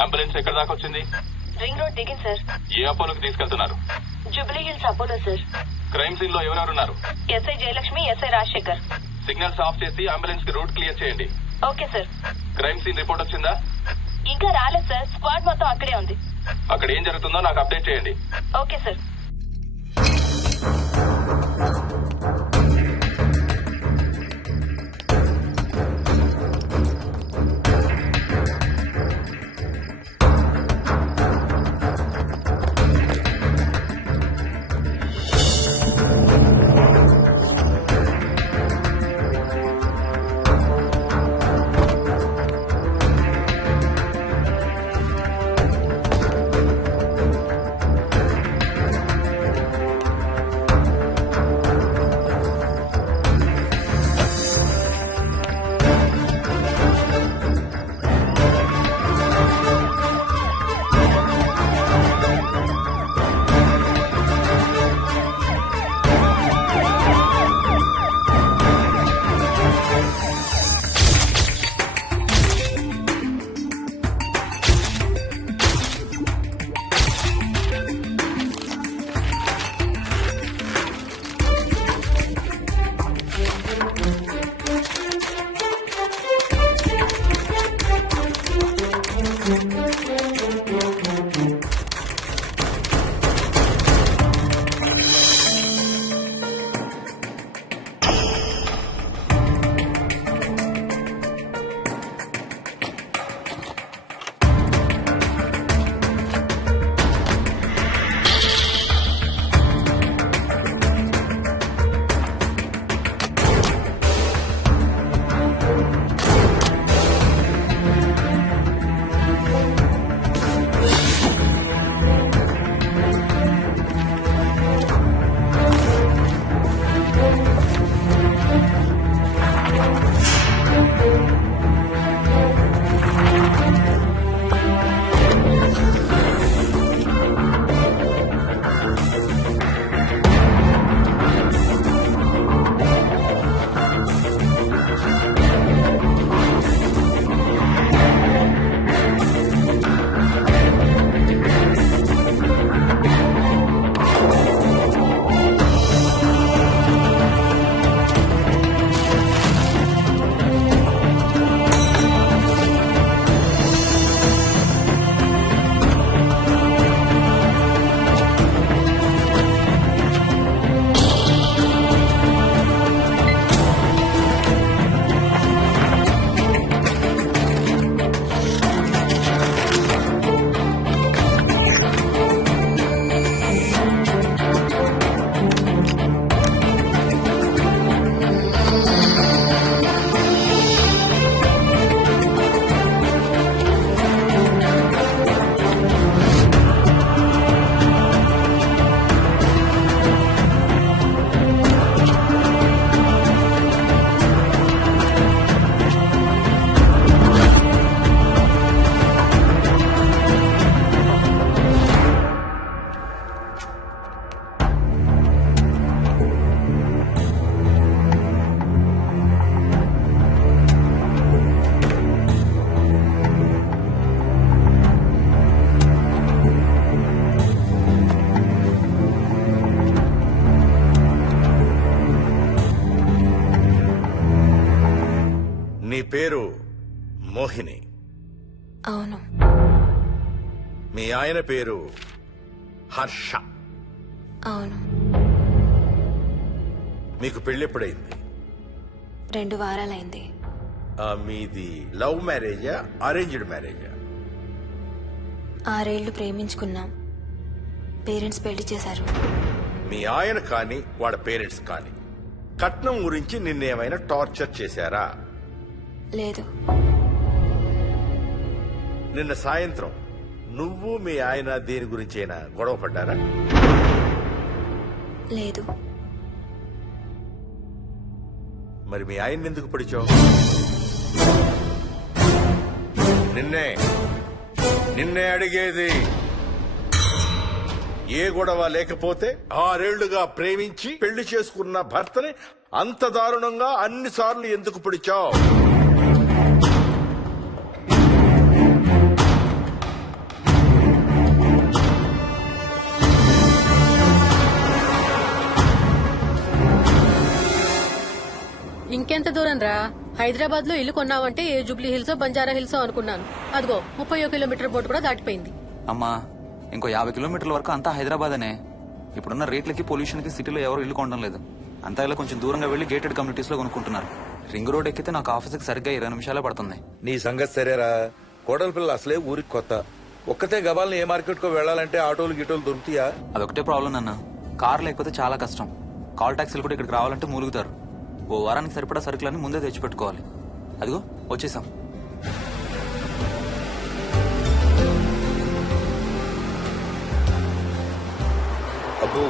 Ambulance ఎక్కడ దాకా వచ్చింది? రింగ్ రోడ్ దిగింది సార్. ఏ అపోలోకి తీసుకెళ్తున్నారు? Jubilee Hills Apollo sir. Crime scene లో ఎవరెవరున్నారు? SI Jayalakshmi, SI Rajasekhar. Signals off చేసి అంబులెన్స్ కి రూట్ క్లియర్ చేయండి. Okay sir. Crime scene report వచ్చిందా? ఇంకా రాలేదు సార్. స్క్వాడ్ మొత్తం అక్కడే ఉంది. అక్కడ ఏం జరుగుతుందో నాకు అప్డేట్ చేయండి. Okay sir. నీ పేరు మోహిని? అవును. మీ ఆయన పేరు హర్ష? అవును. మీకు పెళ్ళెప్పుడైంది? 2 వారాలైంది. మీది లవ్ మ్యారేజా అరేంజ్డ్ మ్యారేజా? 6 ఏళ్లు ప్రేమించుకున్నాం. పేరెంట్స్ పెళ్లి చేశారు. మీ ఆయన కానీ వాళ్ళ పేరెంట్స్ కానీ కట్నం గురించి నిన్నేమైనా టార్చర్ చేశారా? లేదు. నిన్న సాయంత్రం నువ్వు మీ ఆయన దేని గురించైనా గొడవ పడ్డారా? లేదు. మరి మీ ఆయన్ని ఎందుకు పడిచావు? నిన్నే అడిగేది. ఏ గొడవ లేకపోతే 6 ఏళ్లుగా ప్రేమించి పెళ్లి చేసుకున్న భర్తని అంత దారుణంగా అన్నిసార్లు ఎందుకు పిడిచావు? దూరం రా. హైదరాబాద్ లో ఇల్లు కొన్నావంటే ఏ జూబ్లీ హిల్స్ బంజారా హిల్స్ అనుకున్నాను. అదిగో 30 కిలోమీటర్ బోర్డు కూడా దాటిపోయింది. అమ్మా ఇంకో 50 కిలోమీటర్ల వరకు అంతా హైదరాబాద్ అనే. ఇప్పుడున్న రేట్లకి పొల్యూషన్ కి సిటీలో ఎవరు ఇల్లు కొనడం లేదు. అంతా ఇలా కొంచెం దూరంగా వెళ్లి గేటెడ్ కమ్యూనిటీస్ లో కొనుక్కుంటున్నారు. రింగ్ రోడ్ ఎక్కితే నాకు ఆఫీస్కి సరిగ్గా 20 నిమిషాలే పడుతుంది. నీ సంగతి సరేరా, కోడల పిల్ల అసలే ఊరికి కొత్త. ఒక్కతే గబాల్ని ఏ మార్కెట్ కో వెళ్ళాలంటే ఆటోలు గిటోలు దొరుకుతాయా? అదొకటే ప్రాబ్లం అన్న. కార్ లేకపోతే చాలా కష్టం. కాల్ టాక్సీలు కూడా ఇక్కడికి రావాలంటే మూలుగుతారు. ఓ వారానికి సరిపడా సరుకులన్నీ ముందే తెచ్చిపెట్టుకోవాలి. అదిగో వచ్చేసాం. అబ్బో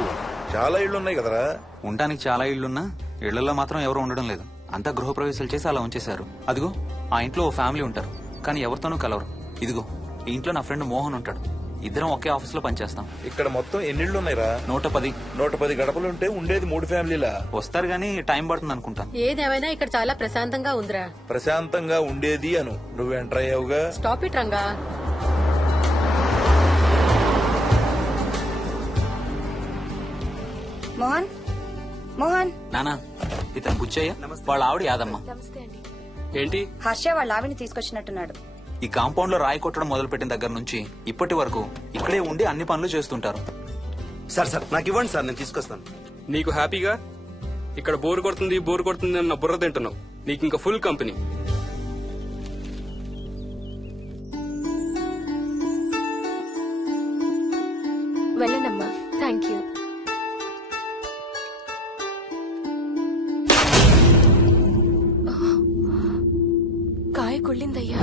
చాలా ఇళ్ళు ఉన్నాయి కదరా. ఉండడానికి చాలా ఇళ్లున్నా ఇళ్లలో మాత్రం ఎవరు ఉండడం లేదు. అంతా గృహప్రవేశాలు చేసి అలా ఉంచేశారు. అదిగో ఆ ఇంట్లో ఓ ఫ్యామిలీ ఉంటారు, కానీ ఎవరితోనూ కలవరు. ఇదిగో ఈ ఇంట్లో నా ఫ్రెండ్ మోహన్ ఉంటాడు. ఇద్దరం ఒకే ఆఫీస్ లో పనిచేస్తాం. ఇక్కడ మొత్తం ఎన్నిళ్ళు ఉన్నాయిరా? 110. 110 గడపలుంటే ఉండేది 3 ఫ్యామిలీలా? వస్తారు గానీ టైం పడుతుంది అనుకుంటా. ఏదేమైనా ఇక్కడ చాలా ప్రశాంతంగా ఉందిరా. ప్రశాంతంగా ఉండేది అను, నువ్వు ఎంటర్ అయ్యావుగా. Stop it Ranga. మోహన్ మోహన్ నానా ఇతను బుచ్చయ్య, వాళ్ళ ఆవిడ యాదమ్మ. ఏంటి? హర్ష వాళ్ళ ఆవిని తీసుకొచ్చినట్టున్నాడు. ఈ కాంపౌండ్ లో రాయి కొట్టడం మొదలు పెట్టిన దగ్గర నుంచి ఇప్పటి వరకు ఇక్కడే ఉండి అన్ని పనులు చేస్తుంటారు. సార్ నాకు ఇవ్వండి సార్, నేను తీసుకొస్తాను. నీకు హ్యాపీగా ఇక్కడ బోర్ కొడుతుంది అన్న బుర్ర తింటున్నావు. నీకు ఇంకా ఫుల్ కంపెనీ. వెళ్ళండమ్మా. Thank you. కాయ కుళ్ళిందయ్యా.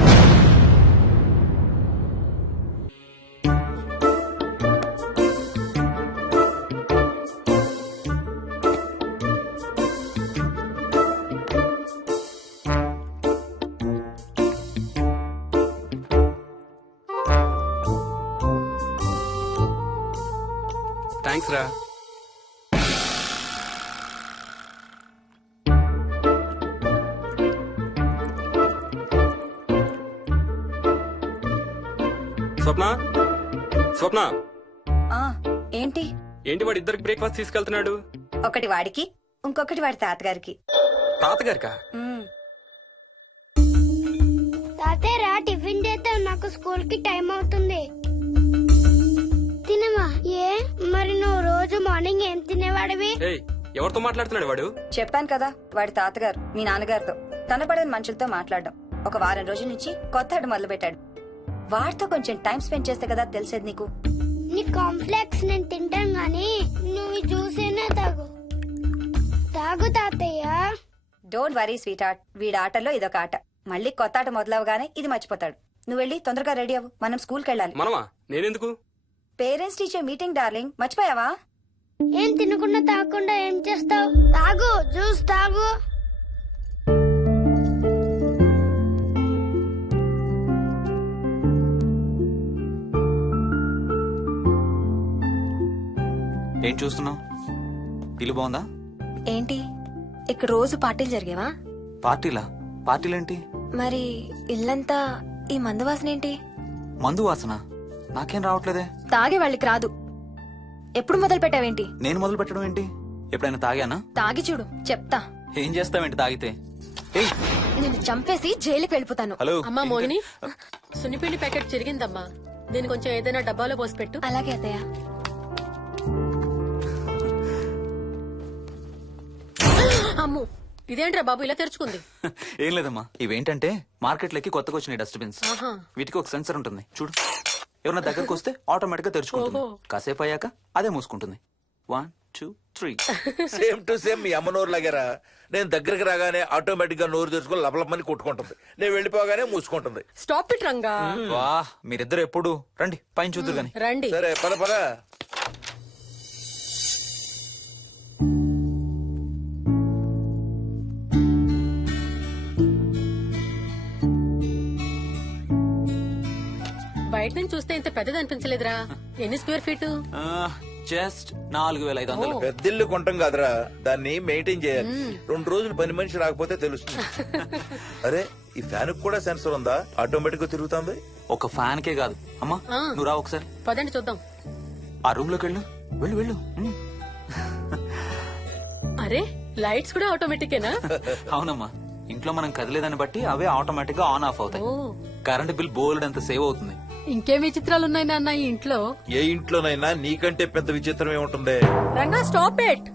థ్యాంక్స్ రా. స్వప్న ఆ ఏంటి ఏంటి వాడి ఇద్దరికి బ్రేక్ఫాస్ట్ తీసుకెళ్తున్నాడు? ఒకటి వాడికి, ఇంకొకటి వాడి తాతగారికి. తాతగారికా? ఉమ్, తాతయ్యరా టిఫిన్ చేద్దాం, నాకు స్కూల్ కి టైం అవుతుంది. తినవా? ఏ మరి నువ్వు రోజు మార్నింగ్ ఏం తినేవాడివి? ఏయ్, ఎవరితో మాట్లాడుతున్నాడు వాడు? చెప్పాను కదా వాడి తాతగారు మీ నాన్నగారితో కనపడని మనుషులతో మాట్లాడడం. ఒక వారం రోజుల నుంచి కొత్త ఆట మొదలు పెట్టాడు. వాడితో కొంచెం టైం స్పెండ్ చేస్తే కదా తెలిసేది నీకు. నీ కాంప్లెక్స్ నేను తింటాను గాని నువ్వు జ్యూసేనా తాగు. తాగు తాతయ్య. డోంట్ వరీ స్వీట్ హార్ట్, వీడి ఆటల్లో ఇదొక ఆట. మళ్ళీ కొత్త ఆట మొదలవగానే ఇది మర్చిపోతాడు. నువ్వు వెళ్ళి తొందరగా రెడీ అవ్వు, మనం స్కూల్కి వెళ్ళాలి. మనమా? నేనెందుకు? పేరెంట్స్ టీచర్ మీటింగ్ డార్లింగ్, మర్చిపోయావా? ఏం తినకుండా తాగకుండా ఏం చేస్తావు? తాగు, జ్యూస్ తాగు. ఏం చూస్తున్నావు? ఇల్లు బాగుందా? ఏంటి ఇక్కడ రోజు పార్టీలు జరిగేవా? పార్టీలా? పార్టీలేంటి? మరి ఇల్లంతా ఈ మందు వాసన ఏంటి? మందు వాసన నాకేం రావట్లేదే. తాగే వాళ్ళకి రాదు. ఎప్పుడు మొదలు పెట్టావేంటి? నేను మొదలు పెట్టడం ఏంటి? ఎప్పుడైనా తాగానా? తాగి చూడు, చెప్తా. ఏం చేస్తావేంటి తాగితే? ఏయ్, నేను చంపేసి జైలుకి వెళ్ళిపోతాను. హలో. అమ్మా మోహిని, సున్నిపిండి ప్యాకెట్ చిరిగిందమ్మా. దీని కొంచెం ఏదైనా డబ్బాలో పోసి పెట్టు. అలాగే అత్తయ్య. అమ్ము, ఇదేంట్రా బాబు ఇలా తెరుచుకుంది? ఏం లేదమ్మా, ఇవేంటంటే మార్కెట్లోకి కొత్తగా వచ్చినాయి డస్ట్బిన్స్. ఆహా. వీటికి ఒక సెన్సర్ ఉంటుంది చూడు. ఎవరన్నా దగ్గరకు వస్తే ఆటోమేటిక్ గా తెరుచుకుంటుంది. ఓహో. కాసేపు అయ్యాక అదే మూసుకుంటుంది. 1 2 3. సేమ్ టు సేమ్ మీ అమ్మ నోరు లాగారా. నేను దగ్గరికి రాగానే ఆటోమేటిక్ గా నోరు తెరుచుకొని లపలపని కొట్టుకుంటుంది. నేను వెళ్ళిపోగానే మూసుకుంటుంది. Stop it Ranga. వా, మీరిద్దరు ఎప్పుడు రండి పైన చూద్దరు గాని. రండి. సరే పద పద. బయట నుంచి చూస్తే ఇంత పెద్దది అనిపించలేదురా. ఎన్ని స్క్వేర్ ఫీట్? జస్ట్ 4500. పెద్దిల్లు కొంటాం కాదురా, దాన్ని మెయింటైన్ చేయాలి. 2 రోజులు పని మనిషి రాకపోతే తెలుస్తుంది. అరే ఈ ఫ్యాన్ కూడా సెన్సర్ ఉందా? ఆటోమేటిక్ గా తిరుగుతుంది. ఒక ఫ్యాన్ కే కాదు. అమ్మా ఆ. నువ్వు రా ఒకసారి. పదండి చూద్దాం. ఆ రూమ్ లోకి వెళ్ళు. వెళ్ళు వెళ్ళు. అరే లైట్స్ కూడా ఆటోమేటికేనా? అవునమ్మా, ఇంట్లో మనం కదిలేదాన్ని బట్టి అవే ఆటోమేటిక్ గా ఆన్ ఆఫ్ అవుతాయి. ఓ కరెంట్ బిల్ బోల్డ్ అంత సేవ్ అవుతుంది. ఇంకేం విచిత్రాలు ఉన్నాయి నాన్న ఈ ఇంట్లో. ఏ ఇంట్లోనైనా నీకంటే పెద్ద విచిత్రం ఏముంటుంది? Ranga stop it.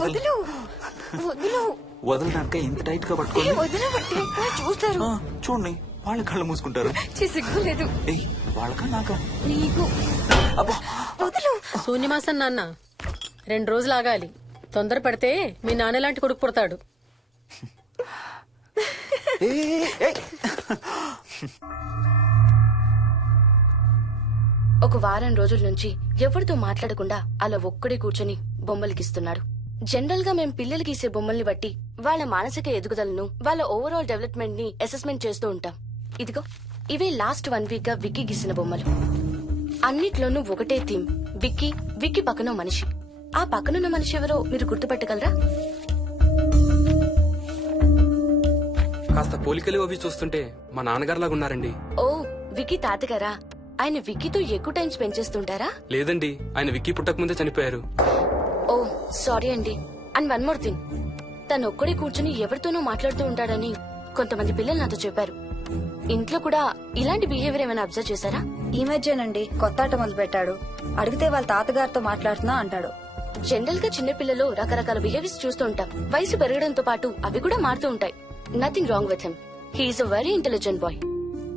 వదులు వదులు వదలడానికి ఇంత టైట్ గా పట్టుకోండి. వదలబట్టి చూస్తారు. చూడండి, వాళ్ళ కళ్ళు మూసుకుంటారు. సిగ్గులేదు ఏయ్, వాళ్ళకా నాకా? నీకు. అబ్బా, వదులు. శూన్యమాసం నాన్న 2 రోజులు ఆగాలి. తొందర పడితే మీ నాన్న లాంటి కొడుకు పుడతాడు. ఒక వారం రోజుల నుంచి ఎవరితో మాట్లాడకుండా అలా ఒక్కడే కూర్చొని బొమ్మలు గీస్తున్నాడు. జనరల్ గా మేం పిల్లలు గీసే బొమ్మల్ని బట్టి వాళ్ళ మానసిక ఎదుగుదలను, వాళ్ళ ఓవరాల్ డెవలప్మెంట్ ని అసెస్మెంట్ చేస్తూ ఉంటాం. ఇదిగో ఇవే లాస్ట్ 1 వీక్ గా విక్కీ గీసిన బొమ్మలు. అన్నిట్లోనూ ఒకటే థీమ్, విక్కీ, విక్కీ పక్కన మనిషి. ఆ పక్కనున్న మనిషి ఎవరో మీరు గుర్తుపట్టగలరా? కాస్త పోలికలు అవి చూస్తుంటే మా నాన్నగారులాగా ఉన్నారండి. ఓ, విక్కీ తాతగారా? ఆయన విక్కీతో ఎక్కువ టైం స్పెండ్ చేస్తుంటారా? లేదండి, ఆయన విక్కీ పుట్టక ముందే చనిపోయారు. ఓ సారీ అండి. అండ్ 1 మోర్ థింగ్, తను ఒక్కడే కూర్చుని ఎవరితోనూ మాట్లాడుతూ ఉంటాడని కొంతమంది పిల్లలు నాతో చెప్పారు. ఇంట్లో కూడా ఇలాంటి బిహేవియర్ ఏమైనా అబ్జర్వ్ చేశారా? ఈ మధ్యనండి కొత్త ఆట మొదలు పెట్టాడు. అడిగితే వాళ్ళ తాతగారితో మాట్లాడుతున్నా అంటాడు. జనరల్ గా చిన్న పిల్లలు రకరకాల బిహేవియర్స్ చూస్తూ ఉంటాం. వయసు పెరగడంతో పాటు అవి కూడా మారుతూ ఉంటాయి. Nothing wrong with him. He is a very intelligent boy.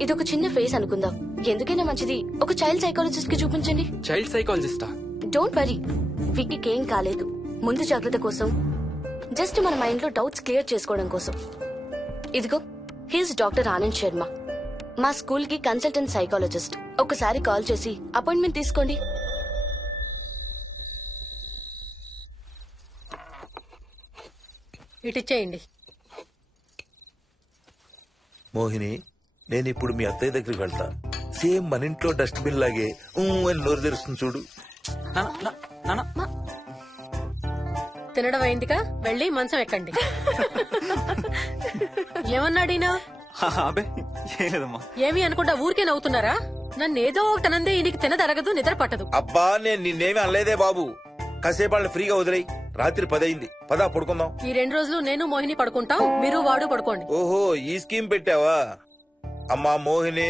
ఇది ఒక చిన్న ఫేస్ అనుకుందాం. ఎందుకైనా మంచిది ఒక చైల్డ్ సైకాలజిస్ట్ కి చూపించండి. చైల్డ్ సైకాలజిస్టా? డోంట్ వరీ, విక్కీకి ఏం కాలేదు. ముందు జాగ్రత్త కోసం, జస్ట్ మన మైండ్ లో డౌట్స్ క్లియర్ చేసుకోవడం కోసం. ఇదిగో, హీస్ డాక్టర్ ఆనంద్ శర్మ, మా స్కూల్ కి కన్సల్టెంట్ సైకాలజిస్ట్. ఒకసారి కాల్ చేసి అపాయింట్మెంట్ తీసుకోండి. ఇటిచ్చేయండి. మోహిని, నేను ఇప్పుడు మీ అత్తయ్య దగ్గరికి వెళ్తా. సేమ్ మన ఇంట్లో డస్ట్బిన్ లాగే అని నోరు తెరుస్తుంది చూడు. తినడం అయిందిగా, వెళ్ళి మంచం ఎక్కండి. ఏమన్నాడీనా? అబే ఏం లేదమ్మా. ఏమి అనుకుంటా ఊరికే నవ్వుతున్నారా? నన్ను ఏదో ఒకటనందే ఈయనకి తినదరగదు, నిద్ర పట్టదు. అబ్బా, నేను నిన్నేమి అనలేదే బాబు. కాసేపు వాళ్ళని ఫ్రీగా వదిలేయి. రాత్రి 10 అయింది, పదా పడుకుందాం. ఈ 2 రోజులు నేను మోహిని పడుకుంటాం, మీరు వాడు పడుకోండి. ఓహో, ఈ స్కీమ్ పెట్టావా? అమ్మా Mohini,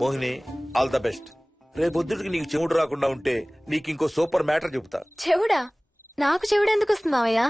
Mohini, all the best. రేపొద్దుటికి నీకు చెవుడు రాకుండా ఉంటే నీకు ఇంకో సూపర్ మ్యాటర్ చెబుతా. చెవుడా? నాకు చెవుడు ఎందుకు వస్తుంది మావయ్య?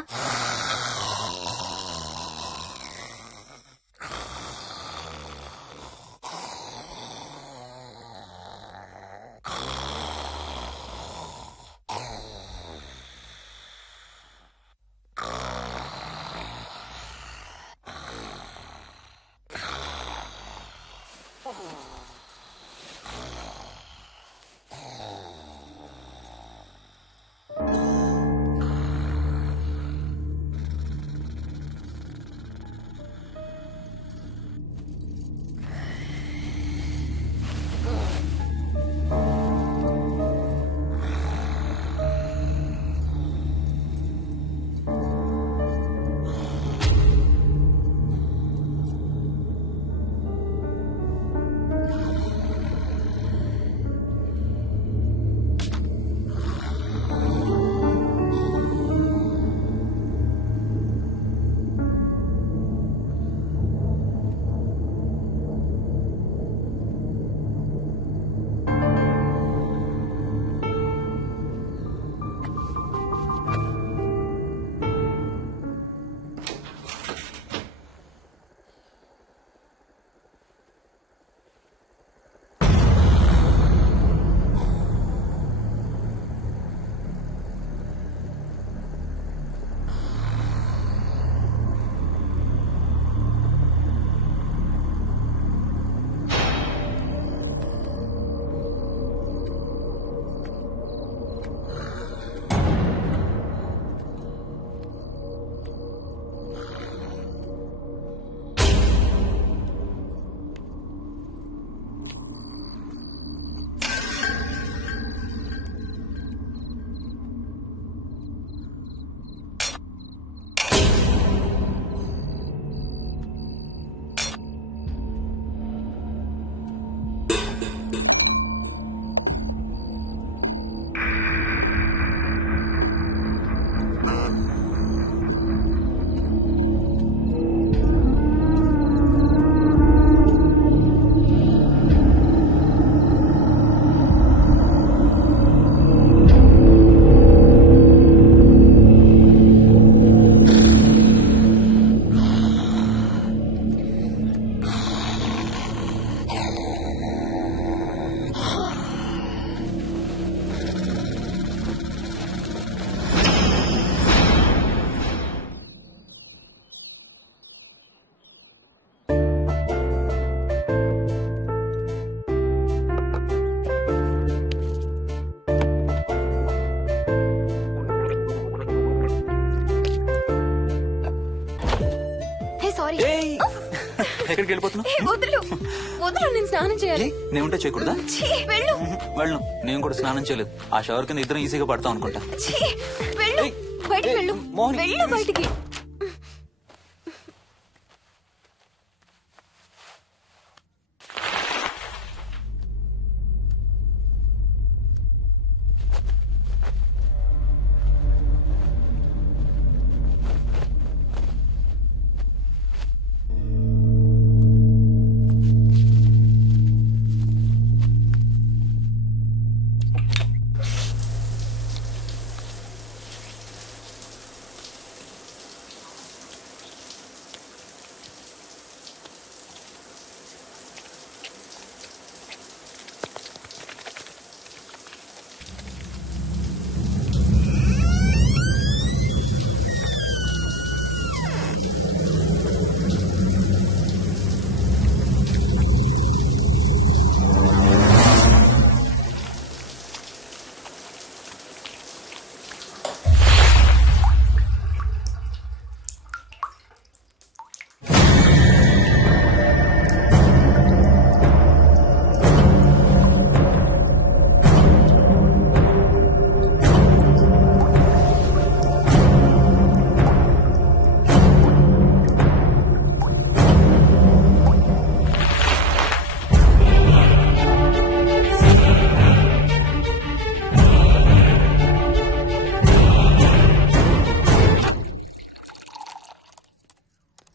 ఎక్కడికి వెళ్ళిపోతున్నావు? ఏ, వదులు వదులు, నేను స్నానం చేయాలి. నేను ఉంటే చేయకూడదా? ఛీ, వెళ్ళు. వెళ్ళు. నేను కూడా స్నానం చేయలేదు. ఆ షవర్ కింద ఇద్దరం ఈజీగా పడతాం అనుకుంటా. ఛీ, వెళ్ళు. ఏయ్, బయటికి ఏయ్, వెళ్ళు. మోహిని, వెళ్ళు బయటికి.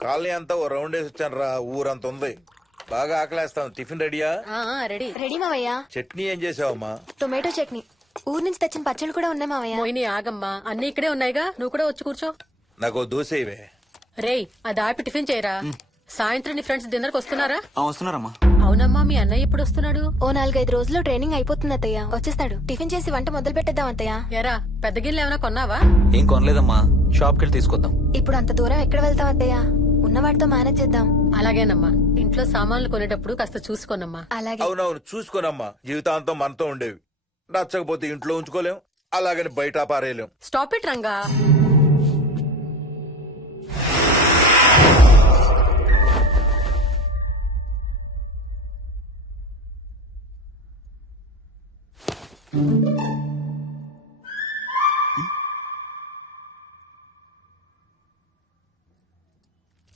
కాలనీ అంతా ఓ రౌండ్ వేసి వచ్చాను రా. ఊరంత ఉంది. బాగా ఆకలేస్తాం. టిఫిన్ రెడీయా? రెడీ. రెడీ మావయ్య. చట్నీ ఏం చేసావమ్మా? టొమాటో చట్నీ. ఊరు నుంచి తెచ్చిన పచ్చళ్ళు కూడా ఉన్నాయి మావయ్య. మోహిని ఆగమ్మా, అన్ని ఇక్కడే ఉన్నాయిగా, నువ్వు కూడా వచ్చి కూర్చో. నాకు దోశ ఇవే. రేయ్, అది ఆపి టిఫిన్ చేయరా. సాయంత్రం నీ ఫ్రెండ్స్ డిన్నర్ కి వస్తున్నారా? వస్తున్నారమ్మా. అవునమ్మా, మీ అన్నయ్య ఎప్పుడు వస్తున్నాడు? ఓ 4-5 రోజుల్లో ట్రైనింగ్ అయిపోతుంది అత్తయ్య, వచ్చేస్తాడు. టిఫిన్ చేసి వంట మొదలు పెట్టేద్దాం అత్తయ్య. ఎరా, పెద్ద గిన్నెలు ఏమైనా కొన్నావా? ఏం కొనలేదమ్మా, షాప్కి వెళ్ళి తీసుకొద్దాం. ఇప్పుడు అంత దూరం ఎక్కడ వెళ్తాం అత్తయ్య, ఉన్న వాటితో మేనేజ్ చేద్దాం. అలాగేనమ్మా, ఇంట్లో సామాన్లు కొనేటప్పుడు కాస్త చూసుకోనమ్మా. అలాగే. అవునవును, చూసుకోనమ్మా. జీవితాంతం మనతో ఉండేవి. నచ్చకపోతే ఇంట్లో ఉంచుకోలేం, అలాగని బయట పారేయలేం. Stop it Ranga.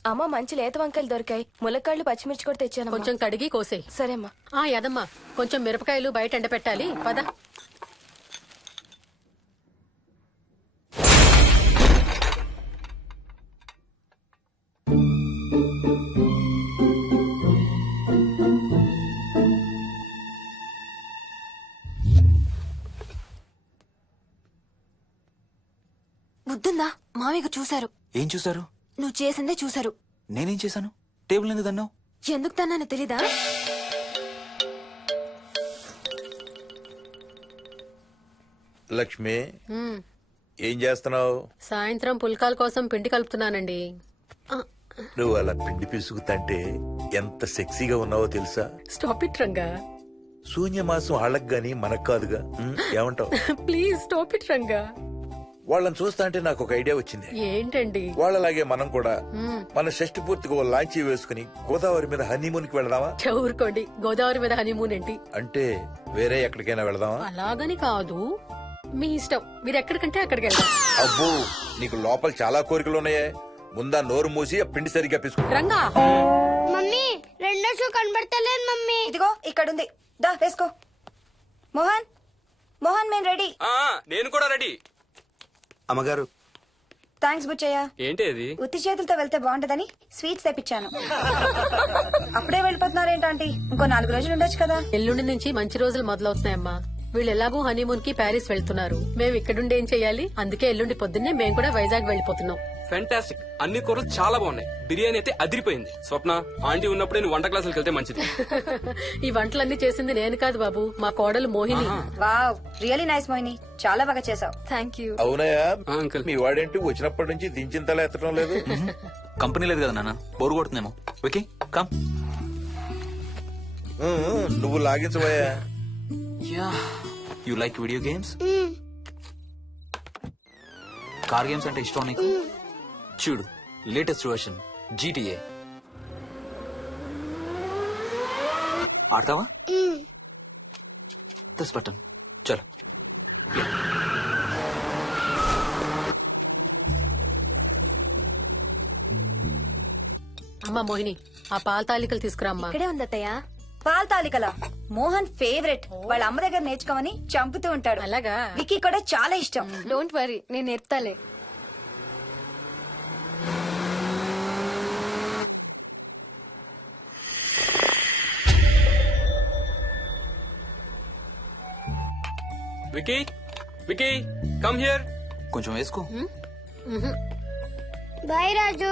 అమ్మ, మంచి లేత వంకాయలు దొరికాయి. ములక్కాళ్ళు, పచ్చిమిర్చి కూడా తెచ్చాను. కొంచెం కడిగి కోసేయ్. సరే అమ్మా. యదమ్మా, కొంచెం మిరపకాయలు బయట ఎండపెట్టాలి. పద. బుద్ధుందా? మామయ్య చూశారు. ఏం చూసారు? నువ్వు చేసిందే చూశారు. నేనేం చేశాను? టేబుల్ ఎందుకు దన్నావు? ఎందుకు తన్నాను తెలీదా? లక్ష్మి, ఏం చేస్తున్నావు? సాయంత్రం పుల్కాల కోసం పిండి కలుపుతున్నానండి. నువ్వు అలా పిండి పిసుకుతంటే ఎంత సెక్సీగా ఉన్నావో తెలుసా? Stop it Ranga. శూన్యమాసం వాళ్ళకి గాని మనకు కాదుగా. ఏమంటావు? Please stop it Ranga. వాళ్ళని చూస్తా అంటే నాకు ఒక ఐడియా వచ్చింది. ఏంటండి? వాళ్ళలాగే మనం కూడా మన షష్టి పూర్తిగా ఓ లాంచీ వేసుకుని గోదావరి మీద హనీమూన్ కి వెళదామా? ఊరుకోండి, గోదావరి మీద హనీమూన్ ఏంటి? అంటే వేరే ఎక్కడికైనా వెళదామా? అలాగని కాదు, మీ ఇష్టం. మీరు ఎక్కడికంటే అక్కడికి వెళ్దాం. అబ్బో, నీకు లోపల చాలా కోరికలు ఉన్నాయే. ముందా నోరు మూసి ఆ పిండి సరిగ్గా పిసుకు. రంగా. మమ్మీ, రెండో షూ కనబడతలేదు మమ్మీ. ఇదిగో ఇక్కడుంది, దా వేసుకో. మోహన్, మోహన్, మేము రెడీ. నేను కూడా రెడీ. అమ్మగారు, థ్యాంక్స్ బుచ్చయ్య. ఏంటి అది? ఉత్తి చేతులతో వెళ్తే బాగుంటదని స్వీట్స్ తెప్పించాను. అప్పుడే వెళ్ళిపోతున్నారేంటంటే ఇంకో 4 రోజులు ఉండొచ్చు కదా. ఎల్లుండి నుంచి మంచి రోజులు మొదలవుతున్నాయమ్మా. వీళ్ళు ఎలాగూ హనీమూన్ కి ప్యారిస్ వెళ్తున్నారు. మేము ఇక్కడుండి ఏం చెయ్యాలి? అందుకే ఎల్లుండి పొద్దున్నే మేము కూడా వైజాగ్ వెళ్ళిపోతున్నాం. ఫెంటాస్టిక్. అన్ని కూరలు చాలా బాగున్నాయి. బిర్యానీ అయితే అదిరిపోయింది. స్వప్న, ఆంటీ ఉన్నప్పుడే నువ్వు వంట క్లాసులకు వెళ్తే మంచిది. ఈ వంటలన్నీ చేసింది నేను కాదు బాబు, మా కోడలు Mohini. Wow, really nice Mohini, చాలా బాగా చేసావు. Thank you. అవునయ్యా, అంకుల్. మీ వాడేంటి వచ్చినప్పటి నుంచి దించిన తల ఎత్తడం లేదు? కంపెనీ లేదు కదా నాన్న, బోరు కొడుతుందేమో. Okay come. నువ్వు లాగించబోయా? You like video games? Car games అంటే ఇష్టం నీకు? చూడు, లేటెస్ట్ వర్షన్ GTA. ఆడతావా? దస్ బటన్ చలో. అమ్మా మోహిని, ఆ పాల తాలికలు తీసుకురా అమ్మా. ఇక్కడే ఉంది అత్తయ్య. పాల తాలికల మోహన్ ఫేవరెట్. వాళ్ళ అమ్మ దగ్గర నేర్చుకోమని చంపుతూ ఉంటాడు. అలాగా? విక్కీ కూడా చాలా ఇష్టం. డోంట్ వరీ, నేను నేర్పుతాలే. Vicky, Vicky, come here. కొంచెం వేసుకో. బాయ్ రాజు.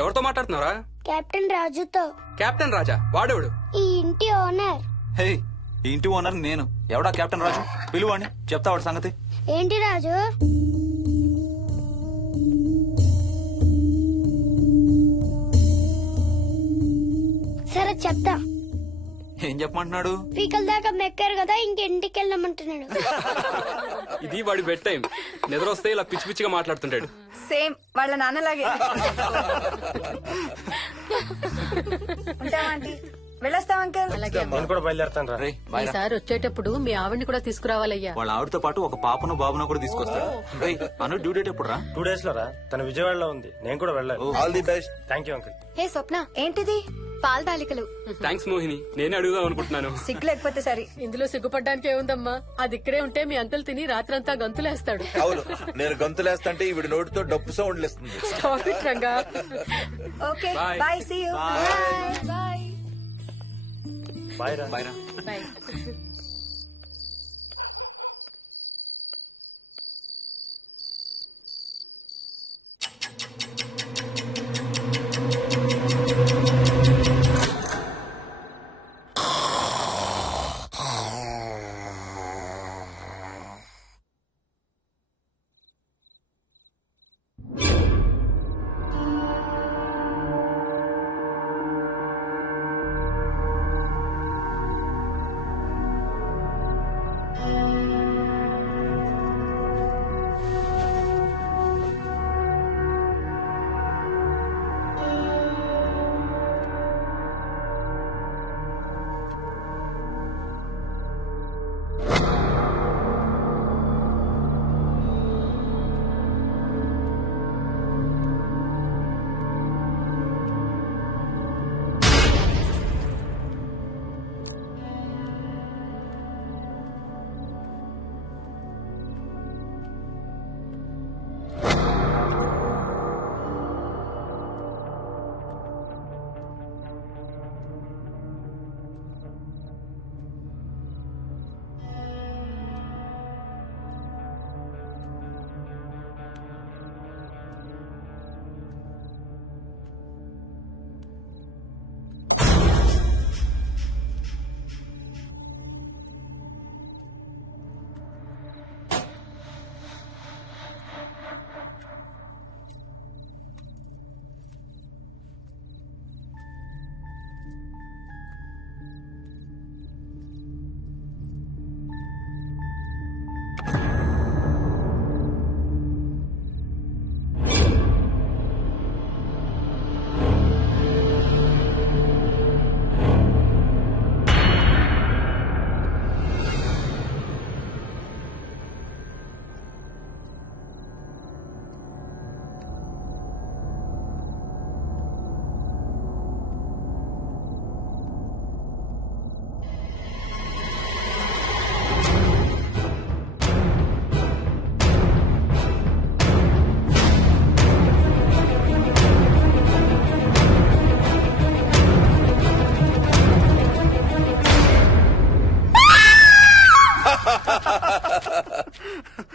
ఎవరితో మాట్లాడుతున్నారా? కెప్టెన్ రాజుతో. కెప్టెన్ రాజా? వాడేవాడు? ఈ ఇంటి ఓనర్. హే, ఈ ఇంటి ఓనర్ నేను. ఎవడా కెప్టెన్ రాజు? పిలువాడిని, చెప్తా వాడి సంగతి. ఏంటి రాజు? సరే చెప్తా. ఏం చెప్పమంటున్నాడు? పీకల దాకా మెక్కారు కదా, ఇంటికి వెళ్ళమంటున్నాడు. ఇది వాడి బెడ్ టైం. నిద్ర వస్తే ఇలా పిచ్చి పిచ్చిగా మాట్లాడుతుంటాడు. సేమ్ వాళ్ళ నాన్నలాగే. ఉంటావా ఆంటీ? వెళ్ళొస్తాం అంకల్. అలాగే అమ్మా. నేను కూడా బయలుదేరతాను రా. రే బాయ్ రా. ఈసారి వచ్చేటప్పుడు మీ ఆవిడ్ని కూడా తీసుకురావాలయ్యా. వాళ్ళ ఆవిడతో పాటు ఒక పాపను బాబును కూడా తీసుకొస్తాడు. రేయ్, అను డ్యూ డేట్ ఎప్పుడు రా? 2 days లో రా. తన విజయవాడలో ఉంది, నేను కూడా వెళ్ళాలి. All the best. Thank you uncle. Hey Swapna, ఏంటిది? పాల తాలికలు. థ్యాంక్స్ మోహిని, నేనే అడుగుదాం అనుకుంటున్నాను. సిగ్గు లేకపోతే సరే. ఇందులో సిగ్గుపడ్డానికి ఏముందంమ్మా? అది ఇక్కడే ఉంటే మీ అంకుల్ తిని రాత్రంతా గంతులేస్తాడు. అవును, నేను గంతులేస్తంటే ఈవిడ నోటితో డప్పు సౌండ్లు ఇస్తుంది. Stop it, Ranga. Okay Bye. Bye, see you. Bye. Bye రా. బాయ్ రా. Bye.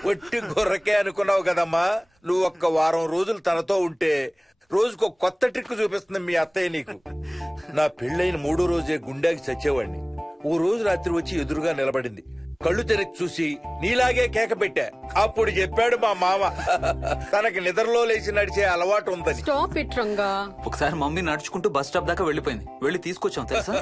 ఒట్టి గొర్రకే అనుకున్నావు కదమ్మా. నువ్వు ఒక్క వారం రోజులు తనతో ఉంటే రోజుకు కొత్త ట్రిక్ చూపిస్తుంది మీ అత్తయ్య నీకు. నా పెళ్ళైన 3వ రోజే గుండెకి చచ్చేవాడిని. ఓ రోజు రాత్రి వచ్చి ఎదురుగా నిలబడింది. కళ్ళు తెరిచి చూసి నీలాగే కేక పెట్టా. అప్పుడు చెప్పాడు మా మామ తనకి నిద్రలో లేచి నడిచే అలవాటు ఉందని. Stop it Ranga. ఒకసారి మమ్మీ నడుచుకుంటూ బస్ స్టాప్ దాకా వెళ్ళిపోయింది. వెళ్ళి తీసుకొచ్చాం తెలుసా.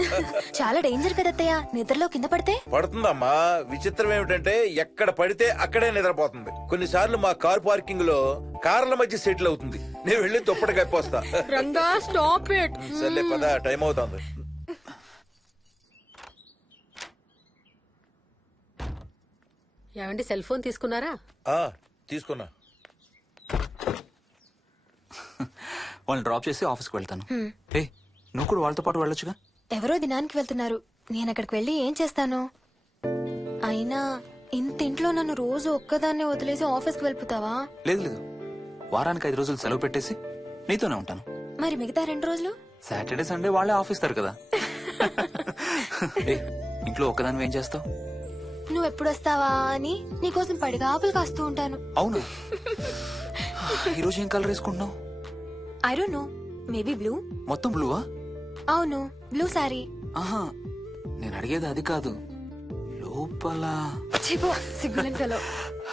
చాలా డేంజర్ కదా అత్తయ్య, నిద్రలో కింద పడితే. పడుతుందమ్మా. విచిత్రం ఏమిటంటే ఎక్కడ పడితే అక్కడే నిద్రపోతుంది. కొన్నిసార్లు మా కార్ పార్కింగ్ లో కార్ల మధ్య సెటిల్ అవుతుంది. నేను వెళ్ళి దుప్పటి కప్పొస్తా. Ranga stop it. సర్లే పద, టైం అవుతుంది. ఏమండి సెల్ ఫోన్ తీసుకున్నారా? ఆ, తీసుకున్నా. వాళ్ళని డ్రాప్ చేసి ఆఫీస్కి వెళ్తాను. ఏ నువ్వు కూడా వాళ్ళతో పాటు వెళ్ళొచ్చుగా. ఎవరో దినానికి వెళ్తున్నారు, నేను అక్కడికి వెళ్ళి ఏం చేస్తాను? అయినా ఇంత ఇంట్లో నన్ను రోజు ఒక్కదాన్నే వదిలేసి ఆఫీస్కి వెళ్ళిపోతావా? లేదు లేదు, వారానికి 5 రోజులు సెలవు పెట్టేసి నీతోనే ఉంటాను. మరి మిగతా 2 రోజులు? సాటర్డే సండే వాళ్ళే ఆఫీస్ తారు కదా. ఏ ఇంట్లో ఒక్కదాని ఏం చేస్తావు? నువ్వు ఎప్పుడు వస్తావా అని నీకోసం పడిగాపులు కాస్తూ ఉంటాను. అవును. ఈరోజు ఏం కలర్ వేసుకుంటున్నావు? I don't know, maybe blue. మొత్తం బ్లూవా? అవును, బ్లూ సారీ. ఆహా, నేను అడిగేది అది కాదు, లోపల. సిగ్గులేని ఫెలో.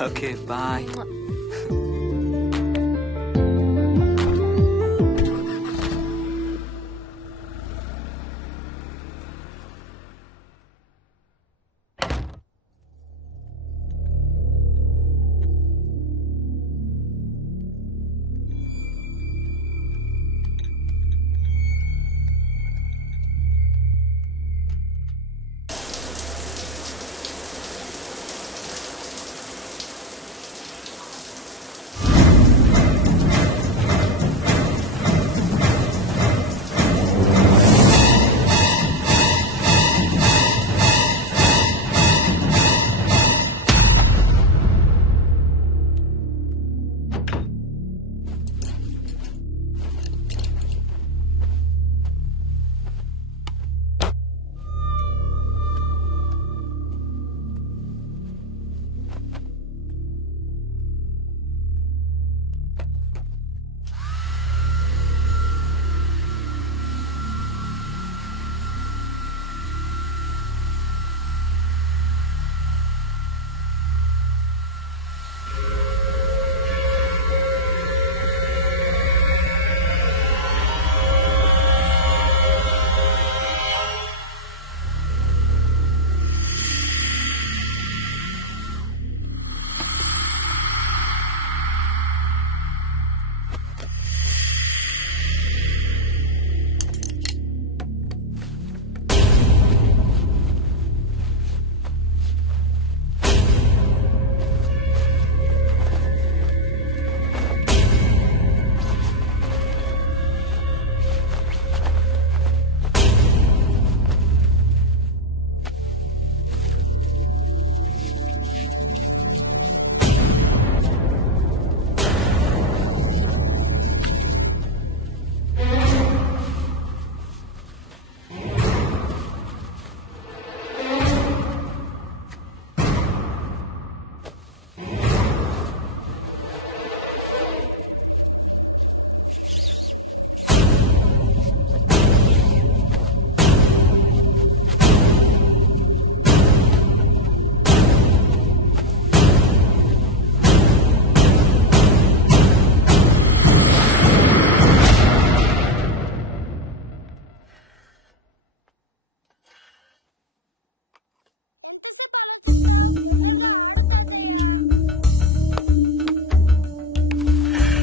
Okay bye.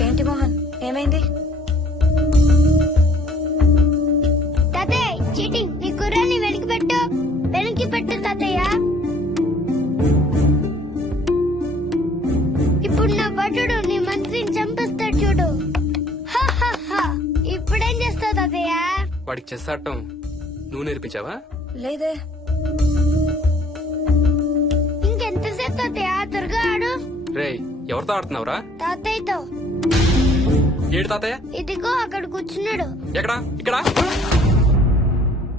ఏంటి మోహన్, ఏమైంది? తాతయ్య చీటింగ్, నీ కుర్రాన్ని వెనక్కి పెట్టు, వెనక్కి పెట్టు తాతయ్య. ఇప్పుడు నా భటుడు నీ మంత్రిని చంపేస్తాడు చూడు. హా, హా, హా. ఇప్పుడేం చేస్తావు తాతయ్య? వాడికి చెస్ ఆడటం నువ్వు నేర్పించావా? లేదే. ఇంకెంతసేపు తాతయ్య? త్వరగా ఆడు. రేయ్, ఎవరితో ఆడుతున్నావురా? తాతయ్యతో. ఏడు తాతయ్య? ఇదిగో అక్కడ కూర్చున్నాడు. ఎక్కడా? ఇక్కడ.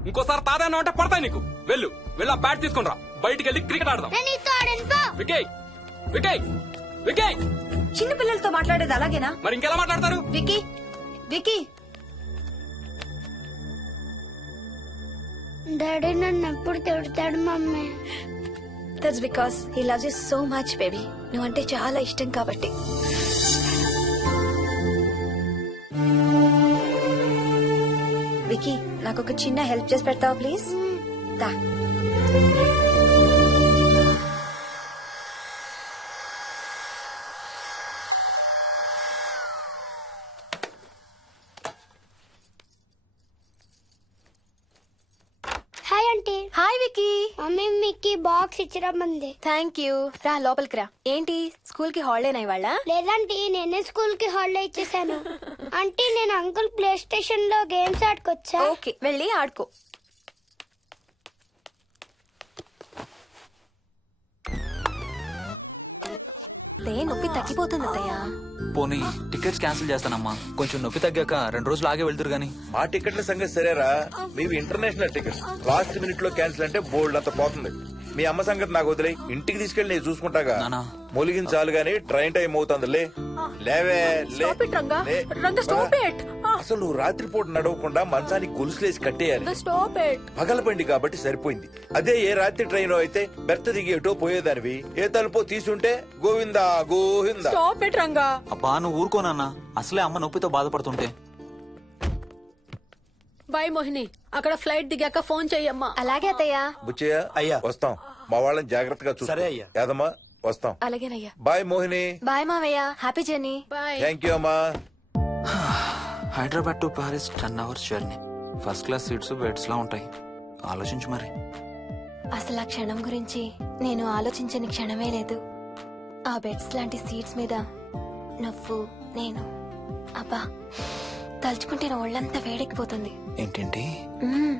ఇంకోసారి తాతయ్య అంటే పడతాయి నీకు. వెళ్ళు వెళ్ళి ఆ బ్యాట్ తీసుకుని రా, బయటికి వెళ్ళి క్రికెట్ ఆడదాం. నేను నీతో ఆడను పో. వికయ్ వికయ్ వికయ్. చిన్న పిల్లలతో మాట్లాడేది అలాగేనా? మరి ఇంకెలా మాట్లాడతారు? Wiki, wiki. డాడీ నన్ను ఎప్పుడు తిడతాడు mummy. That's because he loves you so much baby. నువ్వంటే చాలా ఇష్టం కాబట్టి. వికీ, నాకు ఒక చిన్న హెల్ప్ చేసి పెడతావా ప్లీజ్? దా. Hi aunty. Aunty. Hi Vicky. Mummy మీకు బాక్స్ ఇచ్చిరమ్మంది. Thank you. రా లోపలికి రా. ఏంటి స్కూల్ కి హాలిడేనా ఇవాళ? లేదంటే నేనే స్కూల్ కి హాలిడే ఇచ్చేసాను. అంటే నేను అంకుల్ ప్లే స్టేషన్ లో గేమ్స్ ఆడుకోవచ్చా? ఓకే, వెళ్ళి ఆడుకో. నొప్పి తగ్గిపోతుంది అత్తయ్య. పోనీ టికెట్స్ క్యాన్సిల్ చేస్తానమ్మా. కొంచెం నొప్పి తగ్గాక 2 రోజులు ఆగే వెళ్తురు గానీ. మా టికెట్ల సంగతి సరేరా, మీవి ఇంటర్నేషనల్ టికెట్స్. లాస్ట్ మినిట్ లో క్యాన్సిల్ అంటే బోల్డ్ అంత పోతుంది. మీ అమ్మ సంగతి నాకు వదిలే, ఇంటికి తీసుకెళ్ళి నేను చూసుకుంటాగా. నానా. మొలిగించాలు గాని ట్రైన్ టైం అవుతుంది. లేవే లే. Stop it, Ranga. లే. Ranga, stop it. అసలు నువ్వు రాత్రిపూట నడవకుండా మంచానికి గొలుసులేసి కట్టేయాలి. Stop it. పగలబండి కాబట్టి సరిపోయింది. అదే ఏ రాత్రి ట్రైన్ అయితే బెర్త దిగి ఎటో పోయేదానివి. ఏ తలుపో తీసుంటే Govinda Govinda. Stop it, Ranga. అబ్బా నువ్వు ఊరుకోనన్నా, అసలే అమ్మ నొప్పితో బాధపడుతుంటే. బాయ్ మోహిని, అక్కడ ఫ్లైట్ దిగాక ఫోన్ చెయ్యమ్మా. అలాగే అత్తయ్య. బుచ్చయ్య అయ్యా. వస్తాం. మా వాళ్ళని జాగ్రత్తగా చూసుకో. సరే అయ్యా. యాదమ్మా వస్తాం. అలాగేనయ్యా. బాయ్ మోహిని. బాయ్ మావయ్య. Happy journey. Bye. Thank you అమ్మా. Hyderabad to Paris 10 hours journey. First class seats beds లా ఉంటాయి. ఆలోచించు మరి. అసలు ఆ క్షణం గురించి నేను ఆలోచించని క్షణమే లేదు. ఆ బెడ్స్ లాంటి సీట్స్ మీద నువ్వు నేను. అబ్బా తలుచుకుంటే నా ఒళ్ళంతా వేడెక్కిపోతుంది. ఏంటేంటి? మ్మ్.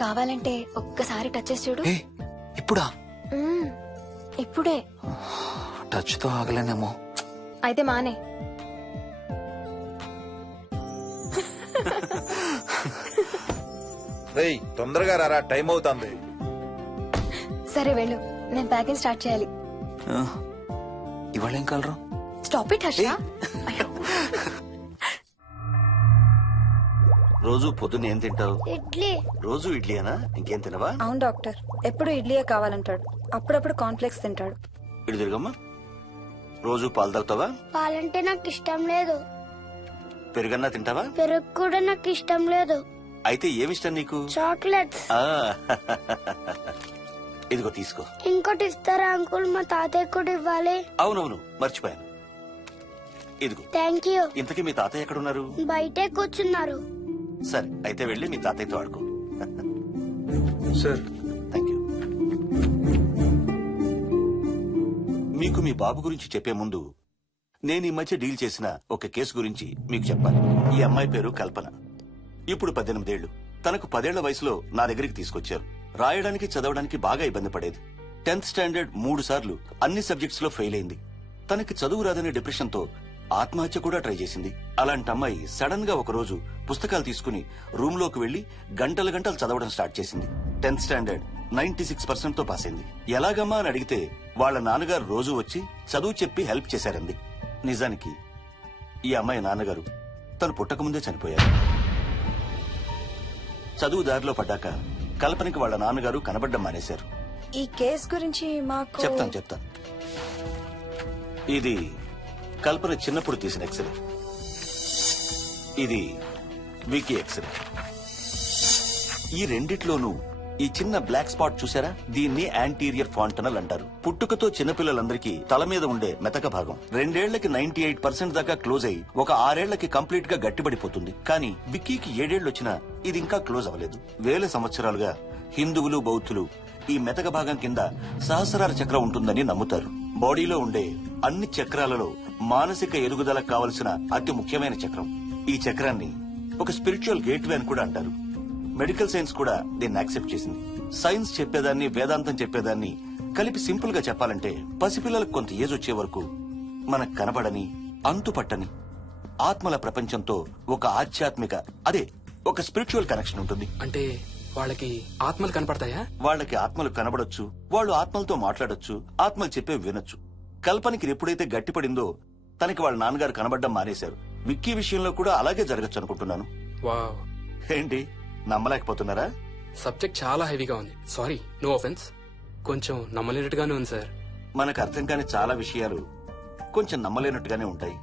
కావాలంటే ఒక్కసారి టచ్ చేసి చూడు. ఏ ఇప్పుడా? మ్మ్. ఇప్పుడే. టచ్ తో ఆగలేనేమో. అయితే మానే. రేయ్ తొందరగా రారా, టైం అవుతుంది. సరే వెళ్ళు, నేను ప్యాకింగ్ స్టార్ట్ చేయాలి. ఆ, ఇవాళ ఏం కలరు? Stop it Harsha. రోజు పొద్దున్న ఏం తింటావు? ఇడ్లీ. రోజు ఇడ్లీనా? ఇంకేం తినవా? అవును డాక్టర్, ఎప్పుడు ఇడ్లీయే కావాలంటాడు. అప్పుడప్పుడు కాన్ఫ్లెక్స్ తింటాడు. ఇటు తిరగమ్మా. రోజు పాలు తాగుతావా? పాలంటే నాకు ఇష్టం లేదు. పెరుగన్నా తింటావా? పెరుగు కూడా నాకు ఇష్టం లేదు. అయితే ఏమిష్టం నీకు? చాక్లెట్స్. ఆ, ఇదిగో తీసుకో. ఇంకోటి ఇస్తారా అంకుల్? మా తాతయ్య కూడా ఇవ్వాలి. అవునవును మర్చిపోయాను. ఇదిగో. Thank you. ఇంతకీ మీ తాతయ్య ఎక్కడున్నారు? బయటే కూర్చున్నారు. సరే అయితే వెళ్ళి మీ తాతయ్యతో ఆడుకో. Sir thank you. మీకు మీ బాబు గురించి చెప్పే ముందు నేను ఈ మధ్య డీల్ చేసిన ఒక కేసు గురించి మీకు చెప్పాలి. ఈ అమ్మాయి పేరు కల్పన. ఇప్పుడు 18 ఏళ్లు. తనకు 10 ఏళ్ల వయసులో నా దగ్గరికి తీసుకొచ్చారు. రాయడానికి చదవడానికి బాగా ఇబ్బంది పడేది. 10th స్టాండర్డ్ 3 సార్లు అన్ని సబ్జెక్ట్స్ లో ఫెయిల్ అయింది. తనకి చదువు రాదనే డిప్రెషన్ తో ఆత్మహత్య కూడా ట్రై చేసింది. అలాంటి అమ్మాయి సడన్ గా ఒక రోజు పుస్తకాలు తీసుకుని రూమ్ లోకి వెళ్లి గంటలు గంటలు చదవడం స్టార్ట్ చేసింది. 10th స్టాండర్డ్ 96% తో పాస్ అయింది. ఎలాగమ్మా అని అడిగితే వాళ్ళ నాన్నగారు రోజు వచ్చి చదువు చెప్పి హెల్ప్ చేశారంది. నిజానికి ఈ అమ్మాయి నాన్నగారు తను పుట్టకముందే చనిపోయారు. చదువు దారిలో పడ్డాక కల్పనకి వాళ్ళ నాన్నగారు కనబడ్డం మానేశారు. ఈ కేస్ గురించి మాకు చెప్తాను. ఇది కల్పన చిన్నప్పుడు తీసిన ఎక్స్రే. ఇది వికీ ఎక్స్రే. ఈ రెండిట్లోనూ ఈ చిన్న బ్లాక్ స్పాట్ చూసారా? దీన్ని యాంటీరియర్ ఫాంటనల్ అంటారు. పుట్టుకతో చిన్నపిల్లలందరికీ తల మీద ఉండే మెతక భాగం 2 ఏళ్లకి 98% దాకా క్లోజ్ అయి ఒక 6 ఏళ్లకి కంప్లీట్ గా గట్టిపడిపోతుంది. కానీ విక్కీకి 7 ఏళ్లు వచ్చినా ఇది ఇంకా క్లోజ్ అవ్వలేదు. వేల సంవత్సరాలుగా హిందువులు బౌద్ధులు ఈ మెతక భాగం కింద సహస్రార చక్రం ఉంటుందని నమ్ముతారు. బాడీలో ఉండే అన్ని చక్రాలలో మానసిక ఎదుగుదలకు కావలసిన అతి ముఖ్యమైన చక్రం. ఈ చక్రాన్ని ఒక స్పిరిచువల్ గేట్వే అని కూడా అంటారు. మెడికల్ సైన్స్ కూడా దీన్ని యాక్సెప్ట్ చేసింది. సైన్స్ చెప్పేదాన్ని వేదాంతం చెప్పేదాన్ని కలిపి సింపుల్ గా చెప్పాలంటే పసిపిల్లలకు కొంత ఏజ్ వచ్చే వరకు మనకు కనబడని అంతుపట్టని ఆత్మల ప్రపంచంతో ఒక ఆధ్యాత్మిక అదే ఒక స్పిరిచువల్ కనెక్షన్ ఉంటుంది. అంటే వాళ్ళకి ఆత్మలు కనపడతాయా? వాళ్ళకి ఆత్మలు కనబడొచ్చు, వాళ్ళు ఆత్మలతో మాట్లాడొచ్చు, ఆత్మలు చెప్పే వినొచ్చు. కల్పనకి ఎప్పుడైతే గట్టిపడిందో తనకి వాళ్ళ నాన్నగారు కనబడ్డం మానేశారు. విక్కీ విషయంలో కూడా అలాగే జరగచ్చు అనుకుంటున్నాను. వావ్, ఏంటి నమ్మలేకపోతున్నారా? సబ్జెక్ట్ చాలా హెవీగా ఉంది. Sorry, no offence. కొంచెం నమ్మలేనట్టుగానే ఉంది సార్. మనకు అర్థం కాని చాలా విషయాలు కొంచెం నమ్మలేనట్టుగానే ఉంటాయి.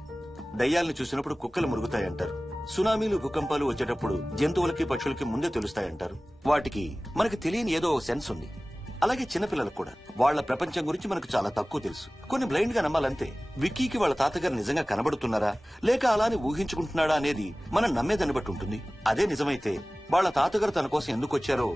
దయ్యాల్ని చూసినప్పుడు కుక్కలు మురుగుతాయంటారు. సునామీలు భూకంపాలు వచ్చేటప్పుడు జంతువులకి పక్షులకి ముందే తెలుస్తాయంటారు. వాటికి మనకి తెలియని ఏదో సెన్స్ ఉంది. అలాగే చిన్నపిల్లలకు కూడా వాళ్ల ప్రపంచం గురించి మనకు చాలా తక్కువ తెలుసు. కొన్ని బ్లైండ్ గా నమ్మాలంతే. విక్కీకి వాళ్ళ తాతగారు నిజంగా కనబడుతున్నారా లేక అలానే ఊహించుకుంటున్నాడా అనేది మనం నమ్మేదాన్ని బట్టి ఉంటుంది. అదే నిజమైతే వాళ్ళ తాతగారు తన కోసం ఎందుకు వచ్చారో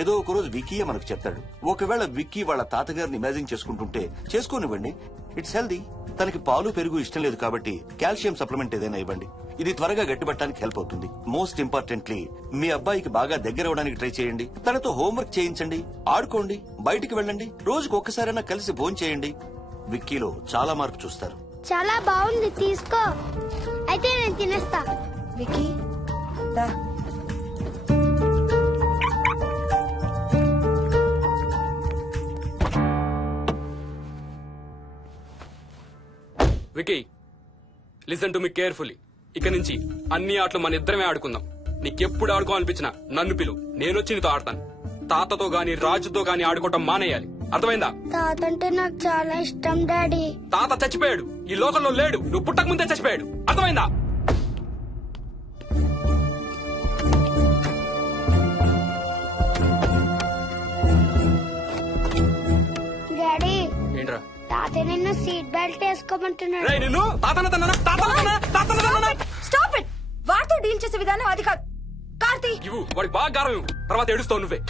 ఏదో ఒక రోజు విక్కీయే మనకు చెప్తాడు. ఒకవేళ విక్కీ వాళ్ళ తాతగారిని ఇమాజిన్ చేసుకుంటుంటే చేసుకోనివ్వండి, ఇట్స్ హెల్దీ. తనకి పాలు పెరుగు ఇష్టం లేదు కాబట్టి కాల్షియం సప్లిమెంట్ ఏదైనా ఇవ్వండి. ఇది త్వరగా గట్టిపట్టడానికి హెల్ప్ అవుతుంది. మోస్ట్ ఇంపార్టెంట్లీ మీ అబ్బాయికి బాగా దగ్గర అవడానికి ట్రై చేయండి. తనతో హోంవర్క్ చేయించండి, ఆడుకోండి, బయటికి వెళ్ళండి, రోజుకు ఒక్కసారైనా కలిసి భోజనం చేయండి. విక్కీలో చాలా మార్పు చూస్తారు. చాలా బాగుంది, తీసుకో. అయితే నేను తినేస్తా. విక్కీ దా. Vicky, listen to me carefully. ఇక నుంచి అన్ని ఆటలు మన ఇద్దరమే ఆడుకుందాం. నీకెప్పుడు ఆడుకోవాలనిపించినా నన్ను పిలు, నేనొచ్చి నీతో ఆడతాను. తాతతో గాని రాజుతో గాని ఆడుకోవటం మానేయాలి, అర్థమైందా? తాత అంటే నాకు చాలా ఇష్టం డాడీ. తాత చచ్చిపోయాడు, ఈ లోకంలో లేడు. నువ్వు పుట్టక ముందే చచ్చిపోయాడు, అర్థమైందా? డాడీ ఏంట్రా? తాత నిన్ను సీట్ బెల్ట్ వేసుకోమంటున్నాడు. రేయ్, నిన్ను స్టాప్ ఇట్. వాడితో డీల్ చేసే విధానం అది కాదు. కార్తీ, ఇవ్వు, వాడికి బాగా గారం ఇవ్వు, తర్వాత ఏడుస్తావు నువ్వే.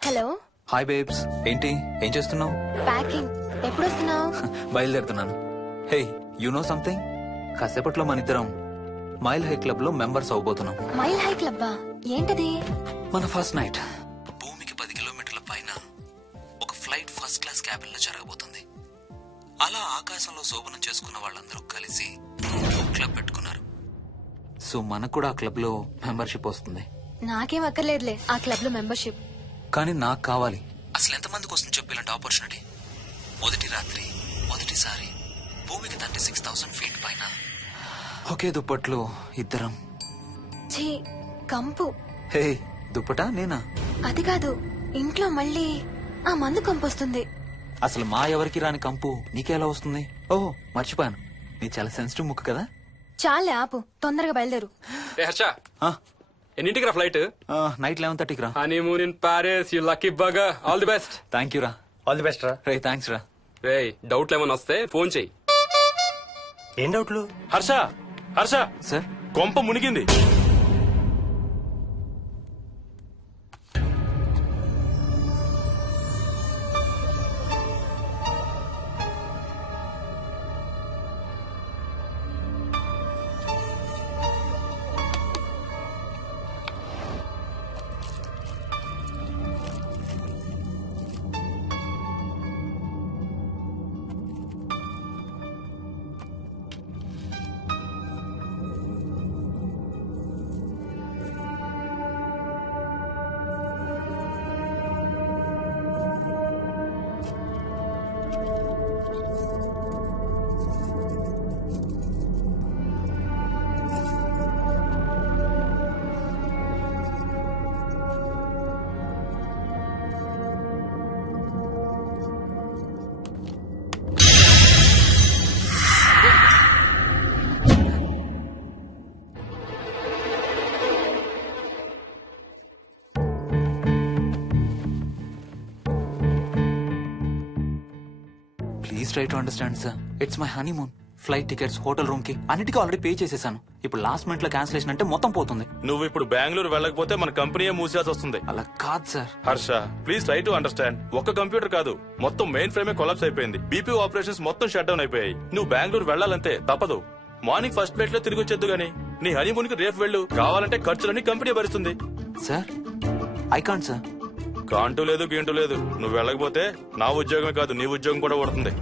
Hello, hi babes. ఏంటి, ఏం చేస్తున్నావు? ప్యాకింగ్. ఎప్పుడు వస్తున్నావు? బయలుదేరుతున్నాను. Hey, you know something? కాసేపట్లో మన ఇద్దరం మైల్ హై క్లబ్ లో మెంబర్స్ అవబోతున్నాం. మైల్ హై క్లబ్బా? ఏంటది? మన ఫస్ట్ నైట్ భూమికి 10 కిలోమీటర్ల పైన ఒక ఫ్లైట్ ఫస్ట్ క్లాస్ క్యాబిన్ లో జరగబోతుంది. అలా ఆకాశంలో శోభనం చేసుకున్న వాళ్ళందరూ కలిసి క్లబ్ పెట్టుకున్నారు. సో మనకు కూడా ఆ క్లబ్ లో మెంబర్షిప్ వస్తుంది. నాకేం అక్కర్లేదులే ఆ క్లబ్ లో మెంబర్షిప్. కానీ నాకు కావాలి. అసలు ఎంతమందికి వస్తుంది చెప్పు ఇలాంటి ఆపర్చునిటీ? మొదటి రాత్రి, మొదటిసారి భూమికి 36,000 ఫీట్ పైన ఒకే దుప్పట్లో ఇద్దరం. ఛీ, కంపు. హే, దుప్పటా నేనా? అది కాదు, ఇంట్లో మళ్ళీ ఆ మందు కంపొస్తుంది. అసలు మా ఎవరికి రాని కంపు నీకెలా వస్తుంది? ఓహో, మర్చిపోయాను, నీ చాలా సెన్సిటివ్ ముక్కు కదా. చాలే ఆపు, తొందరగా బయలుదేరు. ఏ హర్ష, ఎన్నింటికి రా ఫ్లైట్? నైట్ 11:30కి రా. Honeymoon in Paris, you lucky బగా. All the best. Thank you రా. ఆల్ ది బెస్ట్ రా. రే, థ్యాంక్స్ రా. రే, డౌట్లు ఏమైనా వస్తే ఫోన్ చెయ్యి. ఏం డౌట్లు? హర్ష, హర్ష, సార్, కొంప మునిగింది. Please try to understand sir. It's my honeymoon. Flight tickets, hotel room కి అన్నిటికీ ఆల్రెడీ పే చేసేసాను. ఇప్పుడు లాస్ట్ మినిట్ లో క్యాన్సిలేషన్ అంటే మొత్తం పోతుంది. నువ్వు ఇప్పుడు బెంగళూరు వెళ్ళకపోతే మన కంపెనీయే మూసేయాల్సి వస్తుంది. అలా కాదు sir. Harsha, please try to understand. ఒక్క కంప్యూటర్ కాదు, మొత్తం మెయిన్ ఫ్రేమే కొలాప్స్ అయిపోయింది. బీపీ ఆపరేషన్స్ మొత్తం షట్ డౌన్ అయిపోయాయి. నువ్వు బెంగళూరు వెళ్ళాలంటే తప్పదు. మార్నింగ్ ఫస్ట్ ఫ్లైట్ లో తిరిగి వచ్చేద్దు గానీ నీ హనీమూన్ కి రేపు వెళ్ళు. కావాలంటే ఖర్చులన్నీ కంపెనీ భరిస్తుంది. Sir, I can't sir. కాంటూ లేదు, గీంటూ లేదు. నువ్వు వెళ్ళకపోతే నా ఉద్యోగమే కాదు, నీ ఉద్యోగం కూడా పడుతుంది.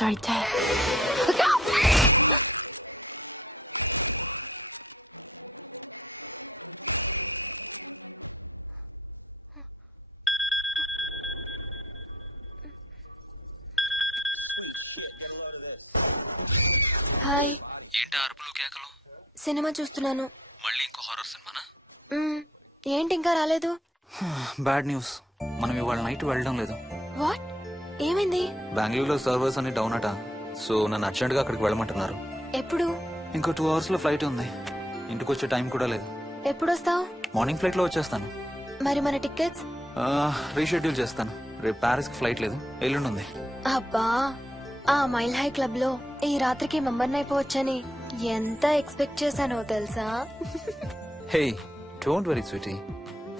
Right there. హాయ్. ఏంటి అరుపులు కేకలు? సినిమా చూస్తున్నాను. మళ్ళీ ఇంకో హారర్ సినిమానా? ఏంటి ఇంకా రాలేదు? బ్యాడ్ న్యూస్, మనం ఇవాళ నైట్ వెళ్ళడం లేదు. వాట్? ఏమైంది? బెంగళూరులో సర్వర్స్ అన్ని డౌన్ అట. సో నన్ను అర్జెంట్ గా అక్కడికి వెళ్ళమంటున్నారు. ఎప్పుడు? ఇంకో 2 hours లో ఫ్లైట్ ఉంది. ఇంటికి వచ్చే టైం కూడా లేదు. ఎప్పుడు వస్తావు? మార్నింగ్ ఫ్లైట్ లో వచ్చేస్తాను. మరి మన టికెట్స్? రీషెడ్యూల్ చేస్తాను. రేపు ప్యారిస్ కి ఫ్లైట్ లేదు, ఎల్లుండి ఉంది. అబ్బా, ఆ మైల్ హై క్లబ్ లో ఈ రాత్రికి మెంబర్ని అయిపోవచ్చని ఎంత ఎక్స్పెక్ట్ చేశానో తెలుసా? హే డోంట్ వరీ స్వీటీ,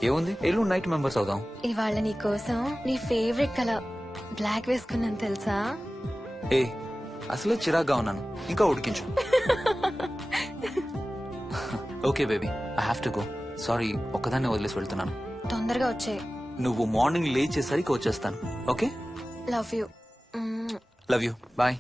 ఏముంది ఎల్లుండి నైట్ మెంబర్స్ అవుదాం. ఇవాళ నీ కోసం నీ ఫేవరెట్ కలర్ బ్లాక్ వేసుకున్నాను తెలుసా? ఏ అసలే చిరాగ్గా ఉన్నాను, ఇంకా ఉడికించు. Okay baby, I have to go. Sorry, ఒక్కదాన్ని వదిలేసి వెళ్తున్నాను. తొందరగా వచ్చే. నువ్వు మార్నింగ్ లేచేసరికి వచ్చేస్తాను. Okay, love you. Love you, bye.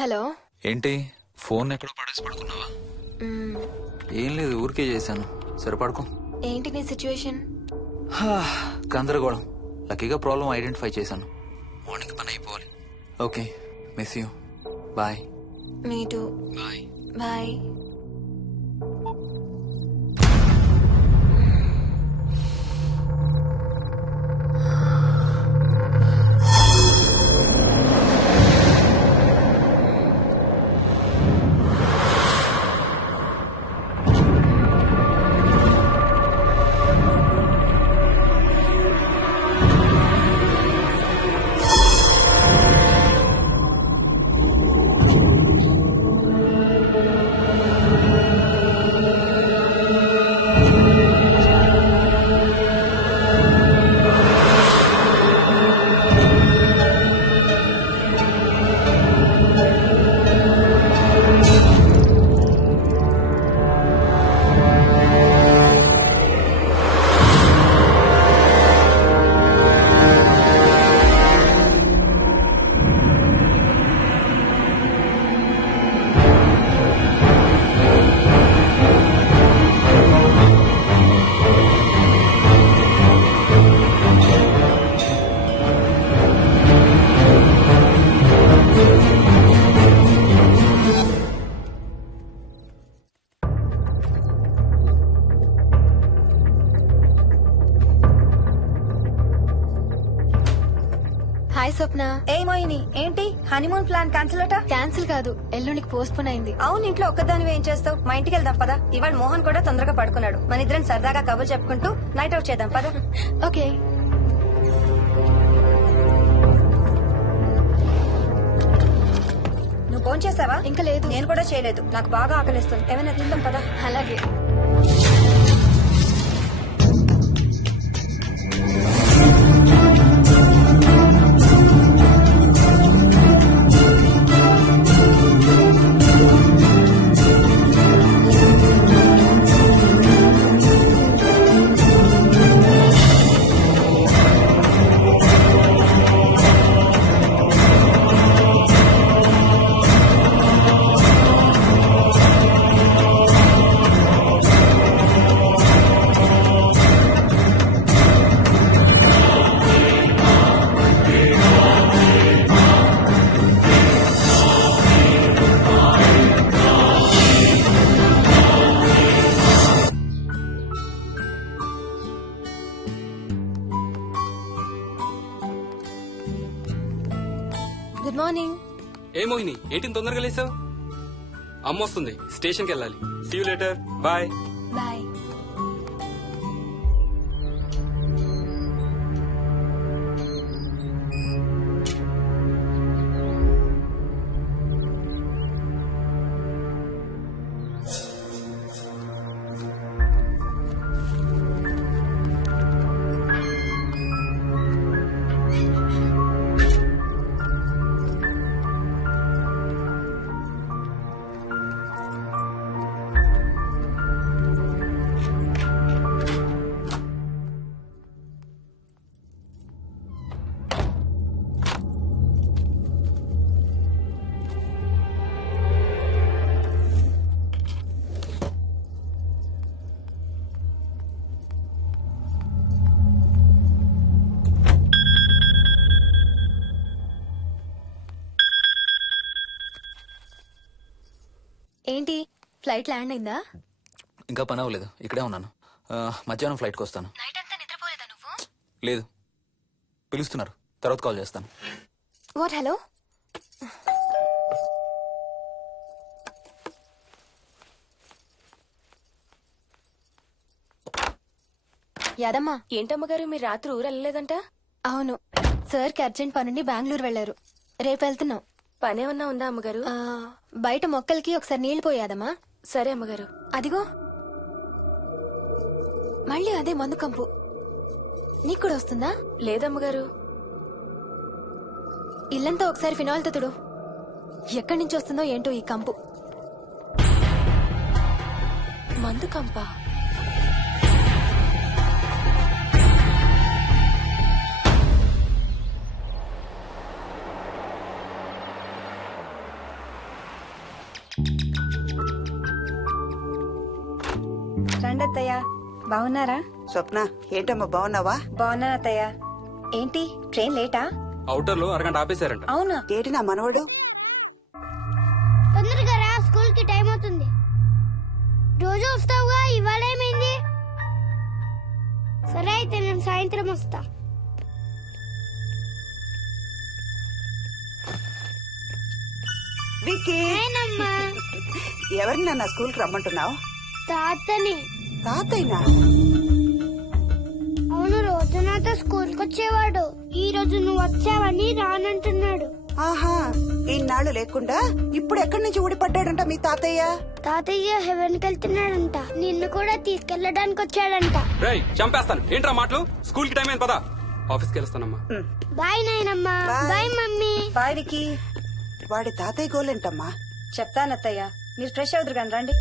Hello. ఏంటి ఫోన్ ఎక్కడో పడేసి పడుకున్నావా? ఏం లేదు, ఊరికే చేశాను. సరే పడుకో. ఏంటి నీ సిచ్యువేషన్? గందరగోళం. లక్కీగా ప్రాబ్లం ఐడెంటిఫై చేశాను. మార్నింగ్ పని అయిపోవాలి. Okay, miss you. Bye. Me too. Bye. Bye. Swapna. ఏ మోహిని, ఏంటి హనీమూన్ ప్లాన్ క్యాన్సిల్ అట? క్యాన్సిల్ కాదు, ఎల్లుండికి పోస్ట్ పోన్ అయింది. అవును, ఇంట్లో ఒక్కదానివే ఏం చేస్తావు? మా ఇంటికి వెళ్దాం పదా. ఇవాళ మోహన్ కూడా తొందరగా పడుకున్నాడు. మన ఇద్దరం సరదాగా కబుర్లు చెప్పుకుంటూ నైట్ అవుట్ చేద్దాం పదా. ఓకే. నువ్వు ఫోన్ చేసావా? ఇంకా లేదు. నేను కూడా చేయలేదు. నాకు బాగా ఆకలిస్తుంది. ఏమైనా తిందాం పదా. అలాగే. Good morning. ఏ మోహిని, ఏంటి తొందరగా లేసావు? అమ్మ వస్తుంది, స్టేషన్కి వెళ్ళాలి. See you later. Bye. Bye. ఏంటి, ఫ్లైట్ ల్యాండ్ అయిందా? ఇంకా పని అవ్వలేదు, ఇక్కడే ఉన్నాను. మధ్యాహ్నం ఫ్లైట్కి వస్తాను. నైట్ అంతా నిద్రపోలేదా నువ్వు? లేదు, పిలుస్తున్నారు, తర్వాత కాల్ చేస్తాను. వాట్? హలో. యాదమ్మా. ఏంటమ్మగారు, మీరు రాత్రి ఊరు వెళ్ళలేదంట? అవును, సార్కి అర్జెంట్ పనుండి బెంగళూరు వెళ్లారు. రేపు వెళ్తున్నాం. పనేమన్నా ఉందా అమ్మగారు? బయట మొక్కలకి ఒకసారి నీళ్లు పోయాదమ్మా. సరే అమ్మగారు. అదిగో మళ్ళీ అదే మందు కంపు. నీకు కూడా వస్తుందా? లేదమ్మగారు. ఇల్లంతా ఒకసారి ఫినాయిల్ తో తుడు. ఎక్కడి నుంచి వస్తుందో ఏంటో ఈ కంపు. మందు కంపా? రండి అత్తయ్య. బాగున్నారా? స్వప్న, ఏంటమ్మా బాగున్నావా? బాగున్నాను అత్తయ్య. ఏంటి ట్రైన్ లేటా? అవుటర్ లో అరగంట ఆపేశారంట. అవునా? ఏంటి నా మనవడు? తొందరగా రా, స్కూల్ కి టైం అవుతుంది. రోజు వస్తావుగా, ఇవాళ ఏమైంది? సరే అయితే నేను సాయంత్రం వస్తా. విక్కీ, ఎవరిని నా స్కూల్ కి రమ్మంటున్నావు? తాతని. తాతయ్యనా? అవును, రోజు నాతో స్కూల్ కి వచ్చేవాడు. ఈ రోజు నువ్వు వచ్చావని రానంటున్నాడు. ఆహా, ఇన్నాళ్ళు లేకుండా ఇప్పుడు ఎక్కడి నుంచి ఊడిపడ్డాడంట మీ తాతయ్య? తాతయ్య హెవెన్ కి వెళ్తున్నాడంట. నిన్ను కూడా తీసుకెళ్లడానికి వచ్చాడంట. రేయ్, చంపేస్తాను. ఏంట్రా మాటలు? స్కూల్ కి టైం అయింది, పదా. ఆఫీస్కి వెళ్తానమ్మా. బాయ్ నాయనమ్మా. Bye mummy. బాయ్ వికీ. వాడి తాతయ్య గోలేంటమ్మా? చెప్తానత్తయ్య, మీరు ఫ్రెష్ అవుతురు కానీ రండి.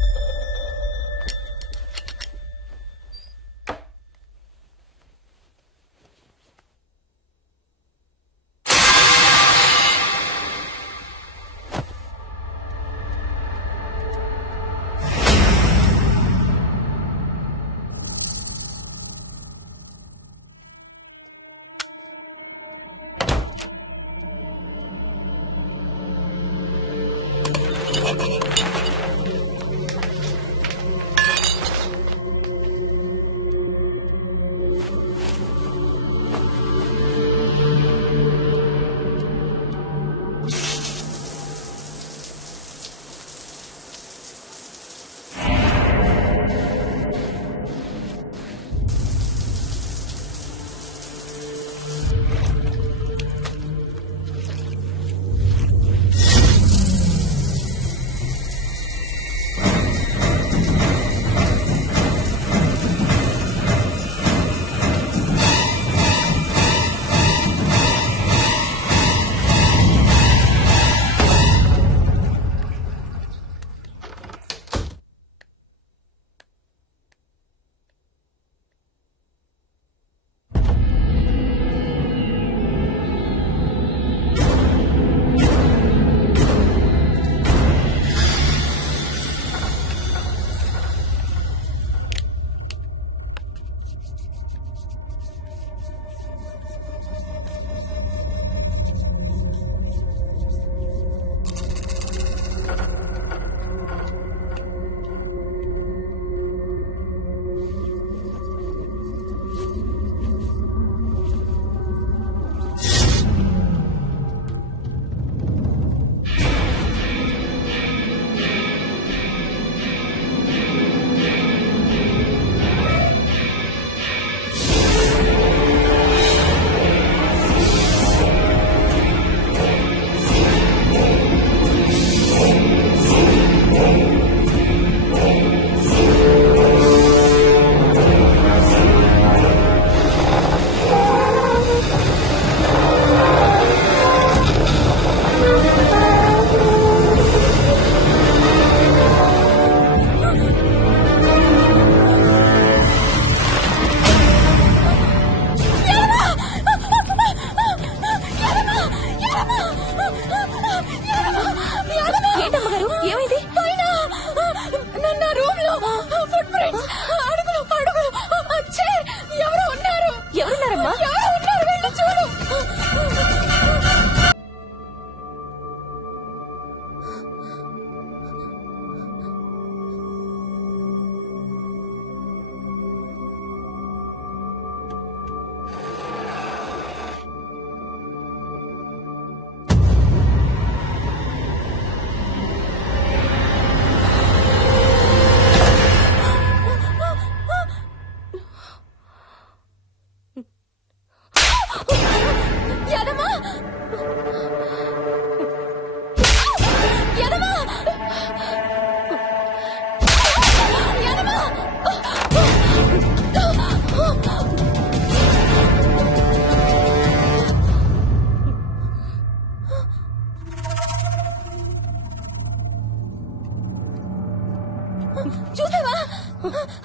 చూసావా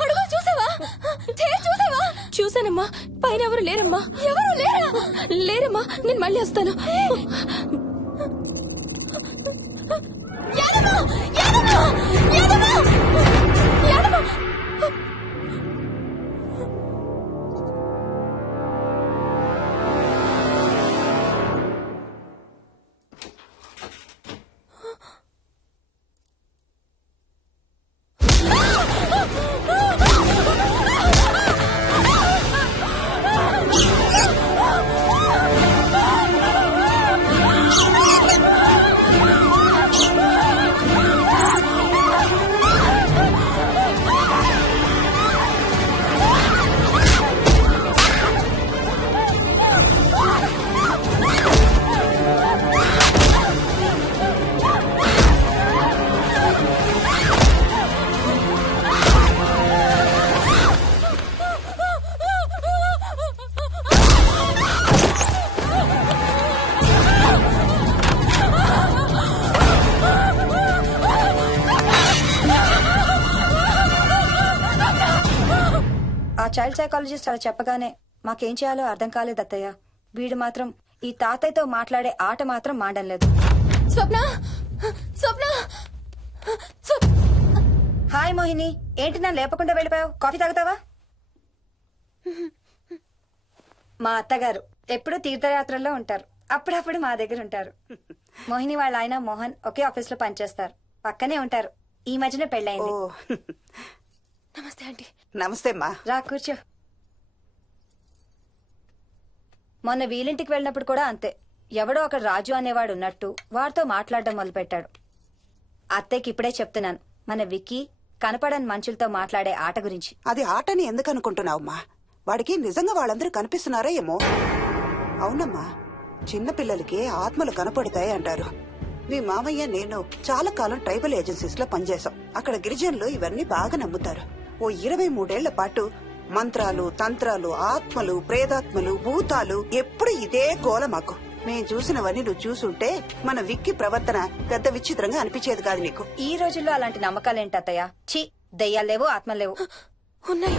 అడుగు చూసావా చూసావా? చూసానమ్మా. పైన ఎవరు లేరమ్మా. ఎవరు లేరా? లేరమ్మా. నేను మళ్ళీ వస్తాను. యాదమ్మ! యాదమ్మ! యాదమ్మ! యాదమ్మ! ఆ చైల్డ్ సైకాలజిస్ట్ అలా చెప్పగానే మాకేం చేయాలో అర్థం కాలేదు అత్తయ్య. వీడు మాత్రం ఈ తాతయ్యతో మాట్లాడే ఆట మాత్రం మాడం లేదు. స్వప్న! స్వప్న! హాయ్ మోహిని, ఏంటి నన్ను లేపకుండా వెళ్ళిపోయావు? కాఫీ తాగుతావా? మా అత్తగారు ఎప్పుడూ తీర్థయాత్రల్లో ఉంటారు. అప్పుడప్పుడు మా దగ్గర ఉంటారు. మోహిని వాళ్ళ ఆయన మోహన్ ఒకే ఆఫీస్ లో పనిచేస్తారు. పక్కనే ఉంటారు. ఈ మధ్యన పెళ్ళైంది. నమస్తే ఆంటీ. నమస్తే అమ్మా. రా కూర్చో. మొన్న వీలింటికి వెళ్ళినప్పుడు కూడా అంతే. ఎవడో ఒక రాజు అనేవాడు ఉన్నట్టు వాడితో మాట్లాడడం మొదలుపెట్టాడు. అత్తయ్యకి ఇప్పుడే చెప్తున్నాను, మన విక్కీ కనపడని మనుషులతో మాట్లాడే ఆట గురించి. అది ఆటని ఎందుకు అనుకుంటున్నావమ్మా? వాడికి నిజంగా వాళ్ళందరూ కనిపిస్తున్నారా ఏమో. అవునమ్మా, చిన్నపిల్లలకి ఆత్మలు కనపడతాయి అంటారు. మీ మామయ్య నేను చాలా కాలం ట్రైబల్ ఏజెన్సీస్ లో పనిచేశాం. అక్కడ గిరిజనులు ఇవన్నీ బాగా నమ్ముతారు. ఓ 23 ఏళ్ల పాటు మంత్రాలు, తంత్రాలు, ఆత్మలు, ప్రేతాత్మలు, భూతాలు, ఎప్పుడు ఇదే గోల మాకు. మేం చూసినవన్నీ నువ్వు చూసుంటే మన విక్కి ప్రవర్తన పెద్ద విచిత్రంగా అనిపించేది కాదు నీకు. ఈ రోజుల్లో అలాంటి నమ్మకాలేంటి అత్తయ్య? ఛీ, దెయ్యాలు లేవు, ఆత్మలు లేవు. ఉన్నాయి.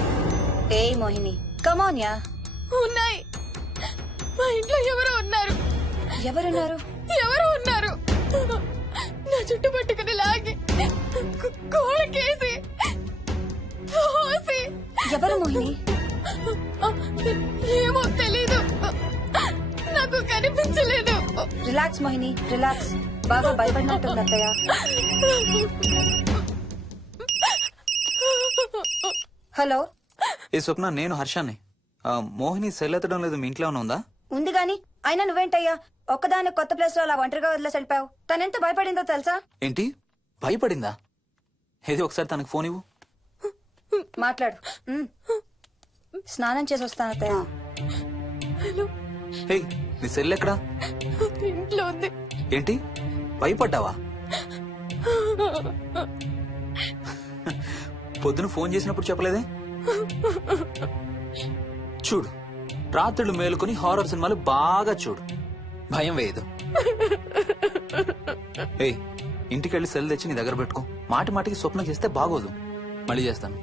ఏ మోహిని, కమోన్యా. ఉన్నాయి. మా ఇంట్లో ఎవరో ఉన్నారు. ఎవరున్నారు? ఎవరు ఉన్నారు? నా చుట్టు పట్టుకుని లాగి కోళ్ళకేసి తోసి. ఎవరు మోహిని? ఏమో తెలీదు, నాకు కనిపించలేదు. Relax Mohini, relax. బాగా భయపడినట్టుంది అత్తయ్య. హలో. ఏ స్వప్న, నేను హర్షాన్ని. మోహిని సెల్ ఎత్తడం లేదు, మీ ఇంట్లో ఉందా? ఉంది గాని అయినా నువ్వేంటయ్యా ఒక్కదాని కొత్త ప్లేస్ లో అలా ఒంటరిగా వదిలేసి వెళ్ళిపోయావు? తనెంత భయపడిందో తెలుసా? ఏంటి, భయపడిందా? ఏది ఒకసారి తనకు ఫోన్ ఇవ్వు. మాట్లాడు. స్నానం చేసి వస్తాను అత్తయ్య. హే, నీ సెల్ ఎక్కడా? ఇంట్లో ఉంది. ఏంటి, భయపడ్డావా? పొద్దున ఫోన్ చేసినప్పుడు చెప్పలేదే? చూడు, రాత్రులు మేలుకొని హారర్ సినిమాలు బాగా చూడు, భయం వేయదు. ఏ, ఇంటికెళ్ళి సెల్ తెచ్చి నీ దగ్గర పెట్టుకో. మాటి మాటికి స్వప్నం చేస్తే బాగోదు. మళ్ళీ చేస్తాను.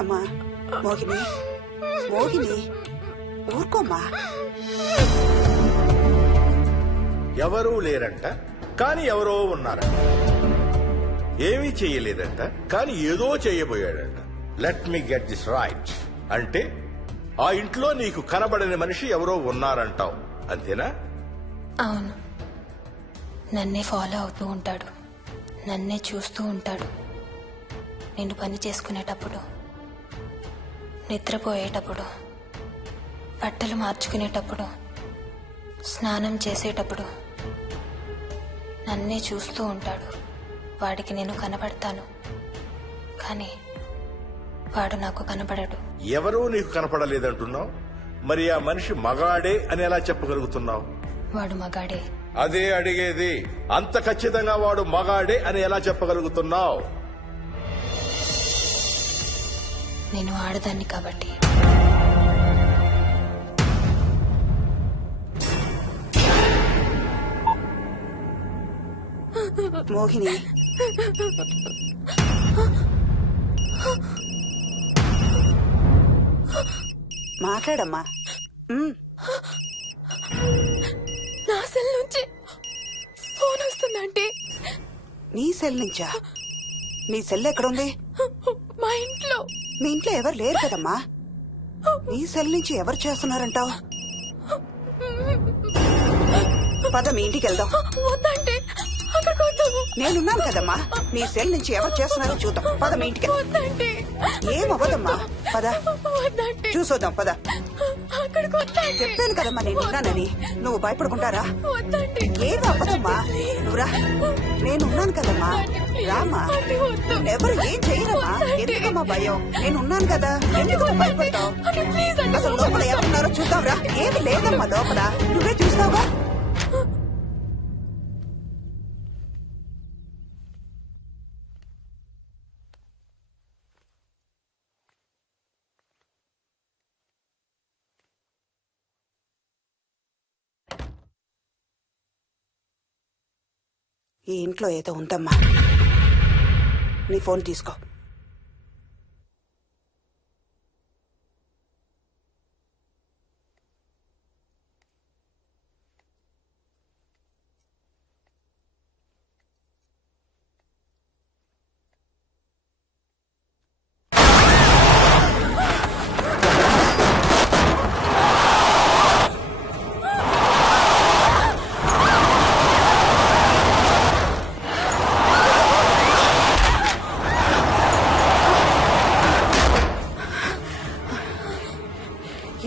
అమ్మా మోహిని, మోహిని ఊరుకోమ్మా. ఎవరూ లేరంట, కానీ ఎవరో ఉన్నారంట. ఏమీ చెయ్యలేదంట, కానీ ఏదో చెయ్యబోయాడంట. Let me get this right. అంటే ఆ ఇంట్లో నీకు కనబడని మనిషి ఎవరో ఉన్నారంటావు, అంతేనా? అవును. నన్నే ఫాలో అవుతూ ఉంటాడు, నన్నే చూస్తూ ఉంటాడు. నేను పని చేసుకునేటప్పుడు, నిద్రపోయేటప్పుడు, బట్టలు మార్చుకునేటప్పుడు, స్నానం చేసేటప్పుడు నన్నే చూస్తూ ఉంటాడు. వాడికి నేను కనబడతాను, కానీ వాడు నాకు కనబడడు. ఎవరూ నీకు కనపడలేదంటున్నావు, మరి ఆ మనిషి మగాడే అని ఎలా చెప్పగలుగుతున్నావు? వాడు మగాడే. అదే అడిగేది. అంత ఖచ్చితంగా వాడు మగాడే అని ఎలా చెప్పగలుగుతున్నావు? నేను ఆడదాన్ని కాబట్టి. మోహిని మాట్లాడమ్మా. నా సెల్ నుంచి ఫోన్ వస్తుందంటే నీ సెల్ నుంచా? నీ సెల్ ఎక్కడుంది? మా ఇంట్లో. మీ ఇంట్లో ఎవరు లేరు కదమ్మా. నీ సెల్ నుంచి ఎవరు చేస్తున్నారంటావు? పద మీ ఇంటికి వెళ్దాం. వద్దంటే అక్కడికి వద్దాము. నేనున్నాను కదమ్మా. నీ సెల్ నుంచి ఎవరు చేస్తున్నారో చూద్దాం. పద మీ ఇంటికి. వద్దంటే ఏం అవ్వదమ్మా. పద వద్దంటే చూసొద్దాం. పద. అక్కడికి వద్దంటే. చెప్పాను కదమ్మా నేనున్నానని. నువ్వు భయపడుకుంటారా? వద్దంటే ఏం అవ్వదమ్మా. నువ్వురా. నేనున్నాను కదమ్మా. రామ్మా. ఎవరు ఏం చెయ్యరమ్మా. ఎందుకమ్మా భయం? నేనున్నాను కదా. ఎందుకు భయపడతావు? అసలు లోపల ఎవరున్నారో చూద్దాంరా. ఏమి లేదమ్మా లోపల. నువ్వే చూస్తావా? ఈ ఇంట్లో ఏదో ఉందమ్మా. నీ ఫోన్ తీసుకో.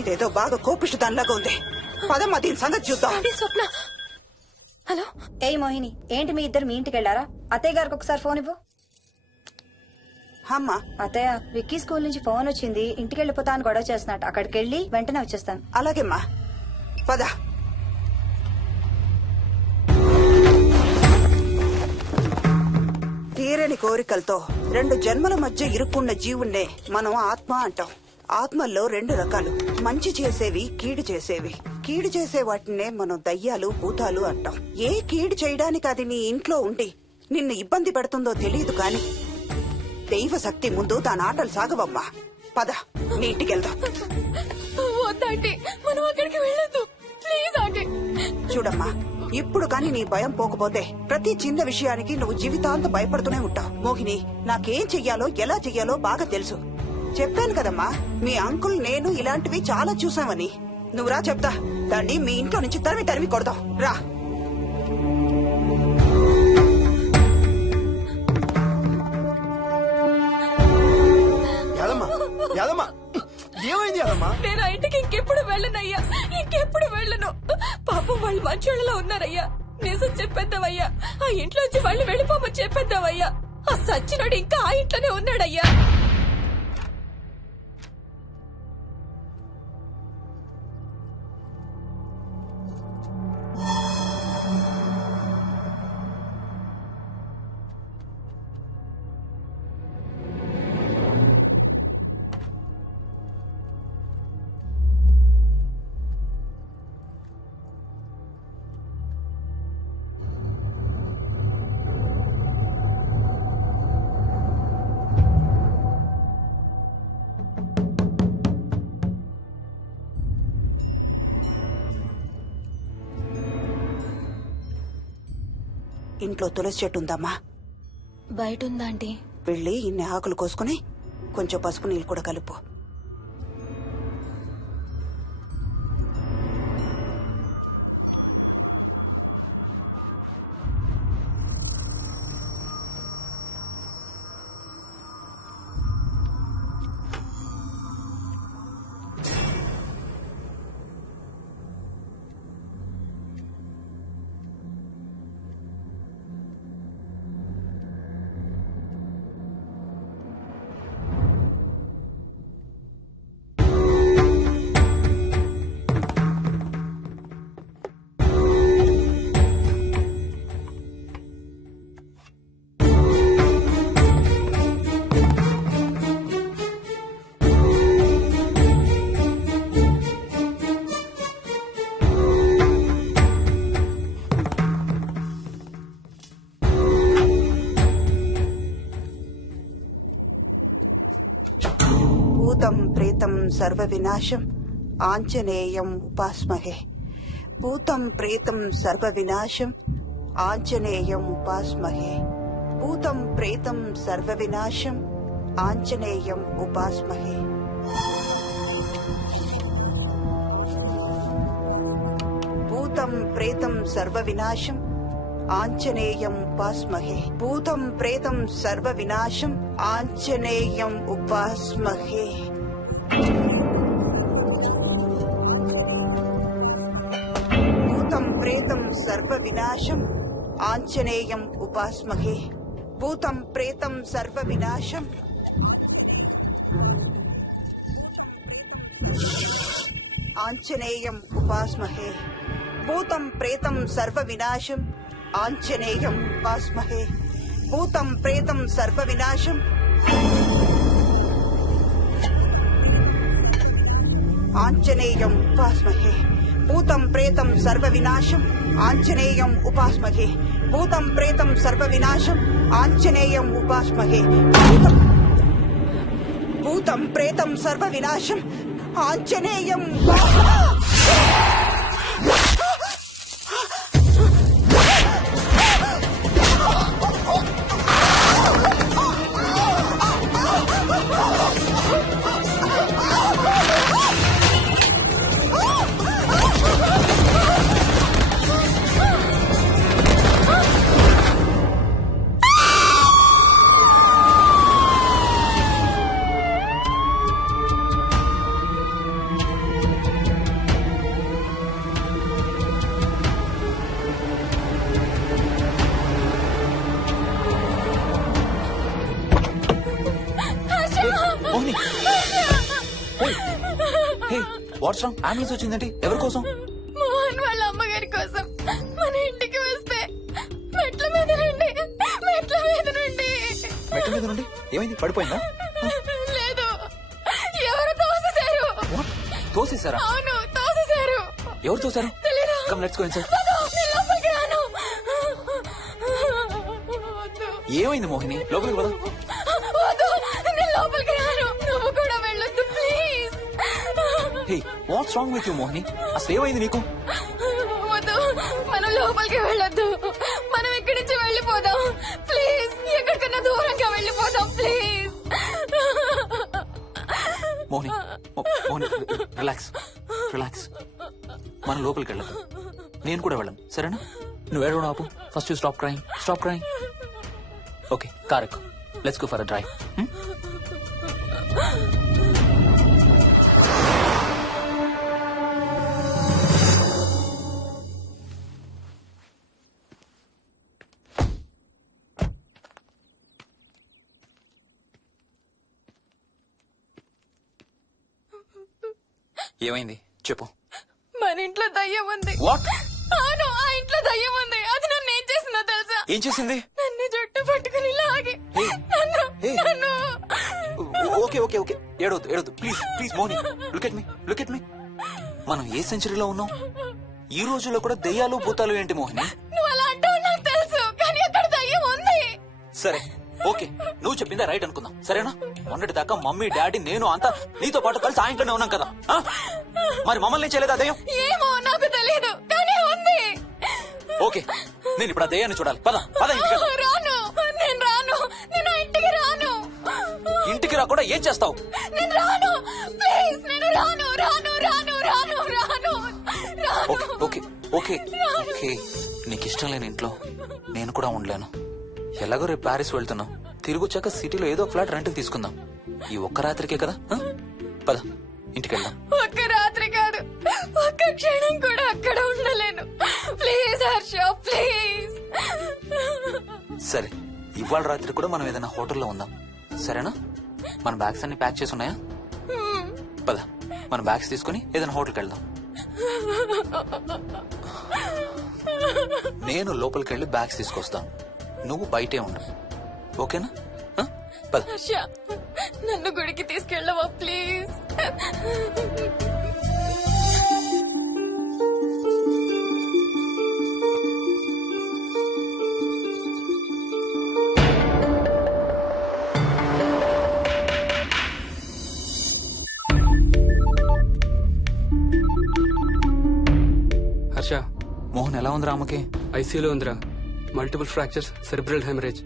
ఇదేదో బాగా కోపిష్టి దానిలాగా ఉంది. పదమ్మా దీని సంగతి చూద్దాం. స్వప్న. హలో. ఏయ్ మోహిని, ఏంటి మీ ఇద్దరు మీ ఇంటికి వెళ్లారా? అత్తయ్య గారికి ఒకసారి ఫోన్ ఇవ్వు. అమ్మా. అత్తయ్య, విక్కీ స్కూల్ నుంచి ఫోన్ వచ్చింది. ఇంటికి వెళ్ళిపోతా అని గొడవ చేస్తున్నట్టు. అక్కడికి వెళ్ళి వెంటనే వచ్చేస్తాను. అలాగేమ్మా. పద. తీరని కోరికలతో 2 జన్మల మధ్య ఇరుక్కున్న జీవుణ్ణే మనం ఆత్మ అంటాం. ఆత్మల్లో 2 రకాలు. మంచి చేసేవి, కీడు చేసేవి. కీడు చేసే వాటినే మనం దయ్యాలు, భూతాలు అంటాం. ఏ కీడు చేయడానికి అది నీ ఇంట్లో ఉండి నిన్ను ఇబ్బంది పెడుతుందో తెలియదు కాని దైవ శక్తి ముందు దాని ఆటలు సాగవమ్మా. పద నీ ఇంటికి వెళ్దాం. వద్దంటే మనం అక్కడికి వెళ్ళొద్దు. ప్లీజ్ అంటే. చూడమ్మా, ఇప్పుడు కాని నీ భయం పోకపోతే ప్రతి చిన్న విషయానికి నువ్వు జీవితాంతం భయపడుతూనే ఉంటావు. మోహిని, నాకేం చెయ్యాలో ఎలా చెయ్యాలో బాగా తెలుసు. చెప్పాను కదమ్మా, మీ అంకుల్ నేను ఇలాంటివి చాలా చూసామని. నువ్వు రా చెప్తా. దాన్ని మీ ఇంట్లో నుంచి తరిమి తరిమి కొడదాం. రా. ఏమైంది యాదమ్మా? నేను ఆ ఇంటికి ఇంకెప్పుడు వెళ్ళనయ్యా. ఇంకెప్పుడు వెళ్ళను. పాపం వాళ్ళు మంచోళ్ళలో ఉన్నారయ్యా. నిజం చెప్పేద్దామయ్యా. ఆ ఇంట్లోంచి వాళ్ళు వెళ్ళిపోమని చెప్పేద్దామయ్యా. ఆ సచ్చినోడు ఇంకా ఆ ఇంట్లోనే ఉన్నాడయ్యా. ఇంట్లో తులసి చెట్టు ఉందమ్మా. బయట ఉందా ఆంటీ? వెళ్ళి ఇన్ని ఆకులు కోసుకుని కొంచెం పసుపు నీళ్ళు కూడా కలుపు. సర్వ వినాశం ఆంజనేయం ఉపాస్మహే. భూతం ప్రేతం సర్వ వినాశం ఆంజనేయం ఉపాస్మహే. భూతం ప్రేతం సర్వ వినాశం ఆంజనేయం ఉపాస్మహే. భూతం ప్రేతం సర్వ వినాశం ఆంజనేయం ఉపాస్మహే. భూతం ప్రేతం సర్వ వినాశం ఆంజనేయం ఉపాస్మహే. భూతం ప్రేతం సర్వ వినాశం ఆంజనేయం ఉపాస్మహే. భూతం ప్రేతం సర్వ వినాశం ఆంజనేయం ఉపాస్మహే. భూతం ప్రేతం సర్వ వినాశం ఆంజనేయం ఉపాస్మహే. భూతం ప్రేతం సర్వ వినాశం ఆంజనేయం ఉపాస్మహే. భూతం ప్రేతం సర్వ వినాశం ఆంజనేయం ఉపాస్మహే. భూతం ప్రేతం సర్వ వినాశం ఆంజనేయం ఉపాస్మహే. భూతం ప్రేతం సర్వ వినాశం ఆంజనేయం వాట్స్ రాంగ్? అంబులెన్స్ వచ్చిందండి. ఎవరి కోసం? మోహన్ వాళ్ళ అమ్మగారి కోసం. మన ఇంటికి వస్తే మెట్ల మీద నుండి మెట్ల మీద నుండి ఏమైంది? పడిపోయిందా? లేదు, ఎవరు తోసేశారు. తోసేశారా? అవును, తోసేశారు. ఎవరు తోసారు? తెలీదు. Come let's go inside. నేను లోపలికి రాను. వద్దు. ఏమైంది మోహిని? లోపలికి పద. వద్దు, నేను లోపలికి రాను. నువ్వు కూడా వెళ్ళొద్దు please. Hey, watts wrong with you Mohini? అసలు ఏమైంది నీకు? వద్దు, మనం లోపలికి వెళ్ళొద్దు. మనం ఇక్కడి నుంచి వెళ్ళిపోదాం ప్లీజ్. ఎక్కడికన్నా దూరంగా వెళ్ళిపోదాం please. Mohini, Mohini, relax relax. మనం లోపలికి వెళ్ళదు. నేను కూడా వెళ్ళను, సరేనా? నువ్వు ఏడవడం ఆపు. First you stop crying. Stop crying. Okay, car ఎక్కు. Let's go for a drive. ఏమైంది చెప్పు. మన ఇంట్లో దయ్యం ఉంది. వాట్? అవును, ఆ ఇంట్లో దయ్యం ఉంది. అది నన్ను ఏం చేసిందో తెలుసా? ఏం చేసింది? నన్ను జుట్టు పట్టుకుని లాగి నన్ను ఓకే ఓకే ఓకే, ఏడవద్దు ఏడవద్దు please please Moni. Look at me, look at me. మనం ఏ సెంచరీలో ఉన్నాం? ఈ రోజుల్లో కూడా దెయ్యాలు భూతాలు ఏంటి మోహిని? నువ్వు అలా అంటావు నాకు తెలుసు, కానీ అక్కడ దయ్యం ఉంది. సరే ఓకే, నువ్వు చెప్పిందే రైట్ అనుకుందాం, సరేనా? మొన్నటి దాకా మమ్మీ డాడీ నేను అంతా నీతో పాటు కలిసి ఆ ఇంట్లోనే ఉన్నాం కదా. మరి మమ్మల్ని చేయలేదా దెయ్యం? ఏమో నాకు తెలియదు, కానీ ఉంది. ఓకే, నేను ఇప్పుడు ఆ దెయ్యాన్ని చూడాలి. పద పద ఇంటికి వెళ్దాం. రాను, నేను రాను. నేను ఆ ఇంటికి రాను. ఇంటికి రాకుండా ఏం చేస్తావు? నేను రాను ప్లీజ్. నేను రాను రాను రాను రాను రాను. ఓకే ఓకే ఓకే ఓకే, నీకు ఇష్టం లేని ఇంట్లో నేను కూడా ఉండలేను. ఎలాగో రేపు ప్యారిస్ వెళ్తున్నాం. తిరిగి వచ్చాక సిటీలో ఏదో ఫ్లాట్ రెంట్కి తీసుకుందాం. ఈ ఒక్క రాత్రికే కదా. పద ఇంటికి వెళ్దాం. ఒక్క రాత్రి కాదు, ఒక్క క్షణం కూడా అక్కడ ఉండలేను. Please Harsha, please. సరే, ఇవాళ రాత్రి కూడా మనం ఏదైనా హోటల్లో ఉందాం, సరేనా? మన బ్యాగ్స్ అన్ని ప్యాక్ చేసి ఉన్నాయా? పద మన బ్యాగ్స్ తీసుకుని ఏదైనా హోటల్కి వెళ్దాం. నేను లోపలికి వెళ్ళి బ్యాగ్స్ తీసుకొస్తాను, నువ్వు బయటే ఉండు, ఓకేనా? పద. హర్ష, నన్ను గుడికి తీసుకెళ్ళవా ప్లీజ్? ఉందిరా ఆమెకి? ఐసీయూలో ఉందిరా. Multiple fractures, cerebral haemorrhage.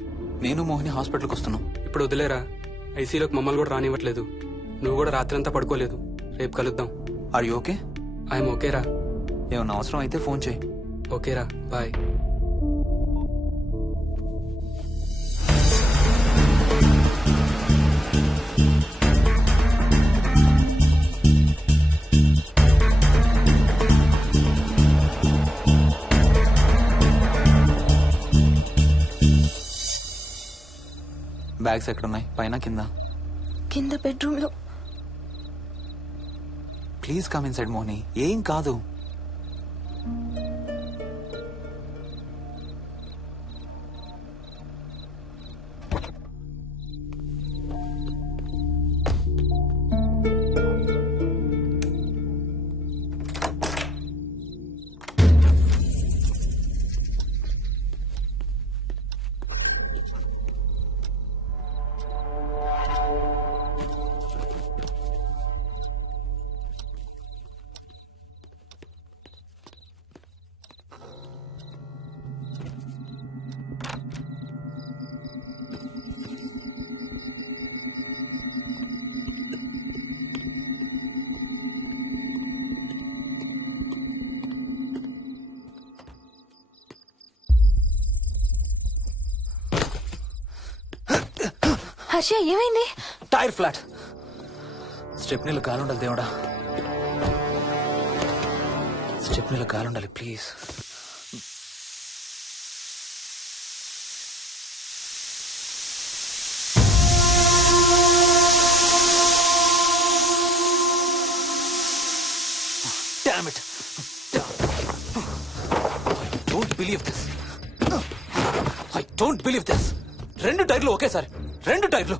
నేను మోహిని హాస్పిటల్కి వస్తున్నాం. ఇప్పుడు వదిలేరా, ఐసీయూలోకి మమ్మల్ని కూడా రానివ్వట్లేదు. నువ్వు కూడా రాత్రంతా పడుకోలేదు. రేపు కలుద్దాం. Are you okay? ఐఎమ్ ఓకేరా. ఏమన్నా అవసరం అయితే ఫోన్ చేయి. ఓకేరా, బాయ్. బ్యాగ్స్ ఎక్కడున్నాయి? పైన కింద? కింద బెడ్రూమ్ లో. Please come inside Mohini. ఏం కాదు. హర్ష, ఏమైంది? Tyre flat. స్టెప్నీలో కాలుండాలి దేవుడా. స్టెప్నీలో కాలుండాలి please. Damn it. I don't believe this. I don't believe this. 2 టైర్లు ఒకేసారి. 2 టైర్లు.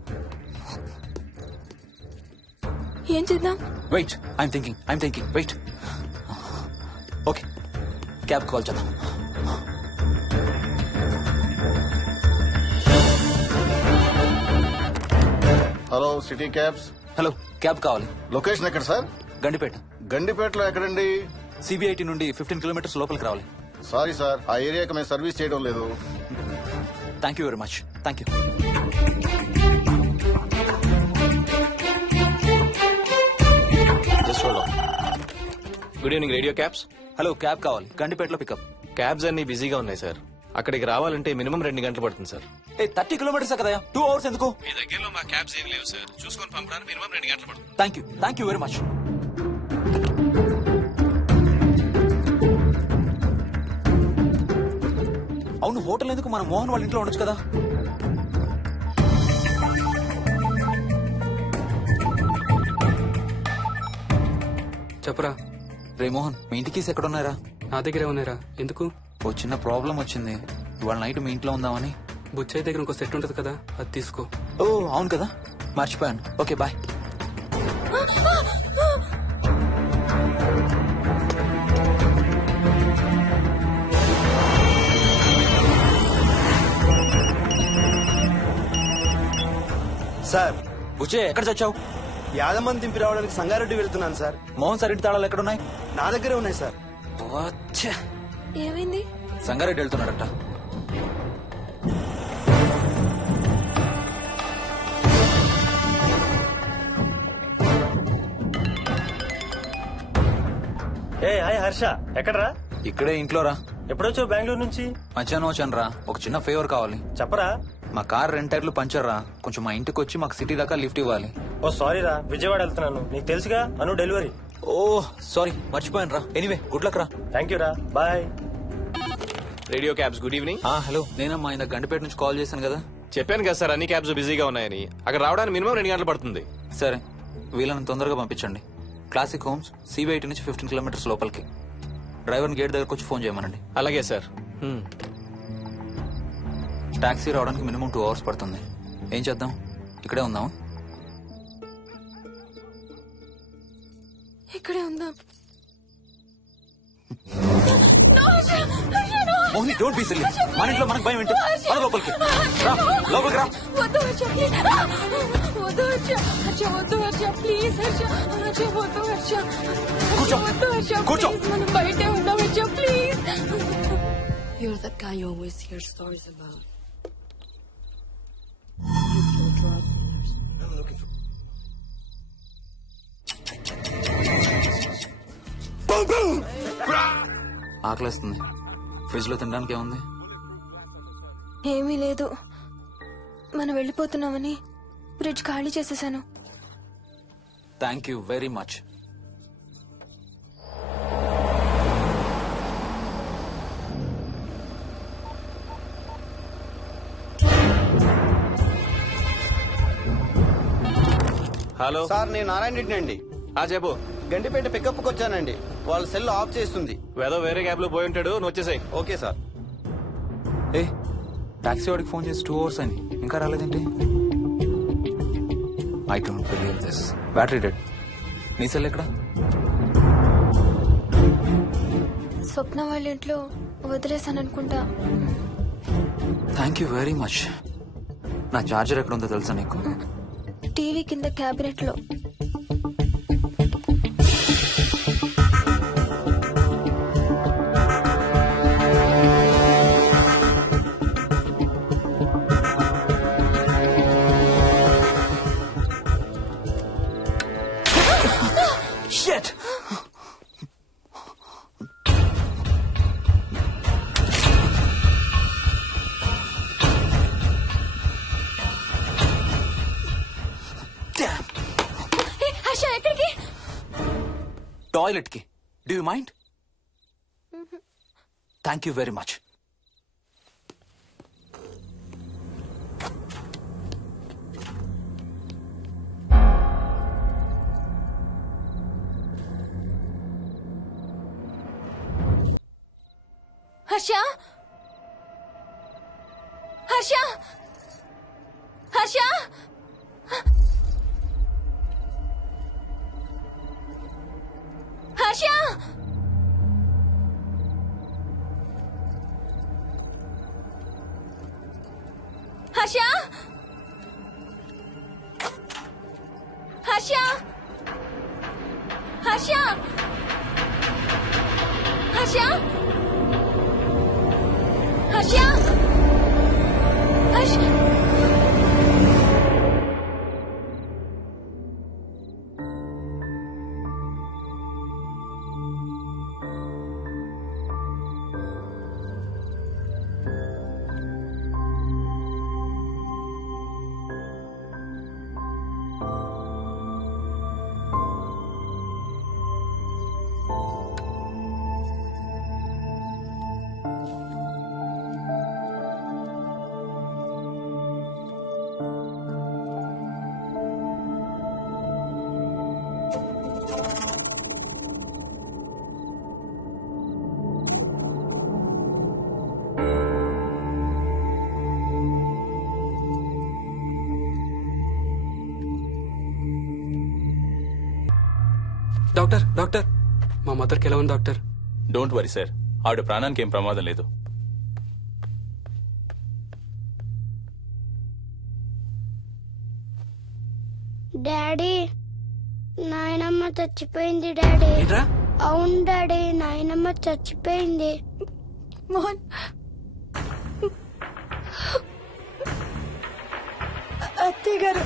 ఏం చేద్దాం? Wait, I'm thinking. Wait. Okay, cab call చేద్దాం. Hello, city cabs. Hello, cab కావాలి. లొకేషన్ ఎక్కడ సార్? గండిపేట. గండిపేటలో ఎక్కడండి? సిబిఐటి నుండి 15 కిలోమీటర్స్ లోపలికి రావాలి. సారీ సార్, ఆ ఏరియాకి మేము సర్వీస్ చేయడం లేదు. Thank you very much. Thank you. Good evening radio cabs. Hello, cab కావాలి. గండిపేటలో పికప్. క్యాబ్స్ అన్ని బిజీగా ఉన్నాయి సార్. అక్కడికి రావాలంటే మినిమం 2 గంటలు పడుతుంది సార్. 30 కిలోమీటర్స్ కదా, 2 అవర్స్ ఎందుకు? మీ దగ్గరలో మా క్యాబ్స్ ఏం లేవు సార్. చూసుకొని పంపడానికి మినిమం 2 గంటలు పడుతుంది. Thank you very much. అవును, హోటల్ ఎందుకు? మన మోహన్ వాళ్ళ ఇంట్లో ఉండొచ్చు కదా. చెప్పరా. రే మోహన్, మీ ఇంటి కీస్ ఎక్కడ ఉన్నారా? నా దగ్గరే ఉన్నారా. ఎందుకు? ఓ చిన్న ప్రాబ్లం వచ్చింది. ఇవాళ నైట్ మీ ఇంట్లో ఉందామని. బుచ్చయ్య దగ్గర ఇంకో సెట్ ఉంటది కదా, అది తీసుకో. ఓ అవును కదా, మర్చిపోయాను. Okay bye. సార్, బుచ్చయ్య ఎక్కడ చచ్చావు? యాదమ్మని దింపి రావడానికి సంగారెడ్డి వెళ్తున్నాను సార్. మోహన్ సార్ ఇంటి తాళాలు ఎక్కడున్నాయి? నా దగ్గరే ఉన్నాయి సార్. ఏమైంది? సంగారెడ్డి వెళ్తున్నాడట. ఏ హాయ్ హర్ష, ఎక్కడరా? ఇక్కడే ఇంట్లో రా. ఎప్పుడొచ్చావు బెంగళూరు నుంచి? మధ్యాహ్నం వచ్చాను రా. ఒక చిన్న ఫేవర్ కావాలి. చెప్పరా. మా కార్ 2 టైర్లు పంచర్ రా. కొంచెం మా ఇంటికి వచ్చి మాకు సిటీ దాకా లిఫ్ట్ ఇవ్వాలి. ఓ సారీ రా, విజయవాడ వెళ్తున్నాను. నీకు తెలుసుగా, అను డెలివరీ. ఓ సారీ, మర్చిపోయాను రా. ఎనీవే, గుడ్ లక్ రా. థ్యాంక్ యూ రా, bye. Radio cabs, good evening. Hello, నేనమ్మా ఇంత గండిపేట నుంచి కాల్ చేశాను కదా. చెప్పాను కదా సార్, అన్ని క్యాబ్స్ బిజీగా ఉన్నాయని. అక్కడ రావడానికి మినిమం 2 గంటలు పడుతుంది. సరే, వీళ్ళని తొందరగా పంపించండి. క్లాసిక్ హోమ్స్, సిబిఐటి నుంచి 15 కిలోమీటర్స్ లోపలికి. డ్రైవర్ని గేట్ దగ్గరకు వచ్చి ఫోన్ చేయమనండి. అలాగే సార్. టాక్సీ రావడానికి మినిమం 2 అవర్స్ పడుతుంది. ఏం చేద్దాం? ఇక్కడే ఉందాం. ఇక్కడే ఉందాం. Mohini, don't be silly. మన ఇంట్లో మనకు భయం ఏంటి? మన లోపలికి రా, లోపలికి రా. వద్దు హర్ష, ప్లీజ్. వద్దు హర్ష, హర్ష వద్దు హర్ష, ప్లీజ్ హర్ష, హర్ష వద్దు హర్ష. కూర్చో, వద్దు హర్ష, కూర్చో. ప్లీజ్, మనం బయటే ఉందాం Harsha, please. You're that guy you always hear stories about. I'm looking for. ఆకలేస్తుంది. ఫ్రిడ్జ్ లో తినడానికి ఏముంది? ఏమీ లేదు. మనం వెళ్ళిపోతున్నామని ఫ్రిడ్జ్ ఖాళీ చేసేసాను. Thank you very much. Hello sir నేను నారాయణ రెడ్డి అండి. చెప్పు. గండిపేట పికప్కి వచ్చానండి. వాళ్ళ సెల్ ఆఫ్ చేస్తుంది. ఏదో వేరే క్యాబ్ లో పోయి ఉంటాడు, నువ్వు వచ్చేసాయి. Okay sir. ఏ టాక్సీ వాడికి ఫోన్ చేసి 2 hours అని ఇంకా రాలేదేంటి? I don't believe this. Battery dead. నీ సెల్ ఎక్కడ? స్వప్న వాళ్ళ ఇంట్లో వదిలేసాను అనుకుంటా. Thank you very much. నా చార్జర్ ఎక్కడ ఉందో తెలుసా నీకు? టీవీ కింద క్యాబినెట్ లో. Shit! హర్ష ఎక్కడికి? టాయిలెట్ కి. Do you mind? Thank you very much. Harsha Harsha Harsha Harsha Harsha Harsha Harsha Harsha Harsha Harsha doctor doctor మా మదర్కి ఎలా ఉంది డాక్టర్? డోంట్ వరీ సార్, ఆవిడ ప్రాణానికి ఏం ప్రమాదం లేదు. డాడీ నాయనమ్మ చచ్చిపోయింది డాడీ. ఏంట్రా? అవును డాడీ, నాయనమ్మ చచ్చిపోయింది. మోహన్ అత్తయ్య గారు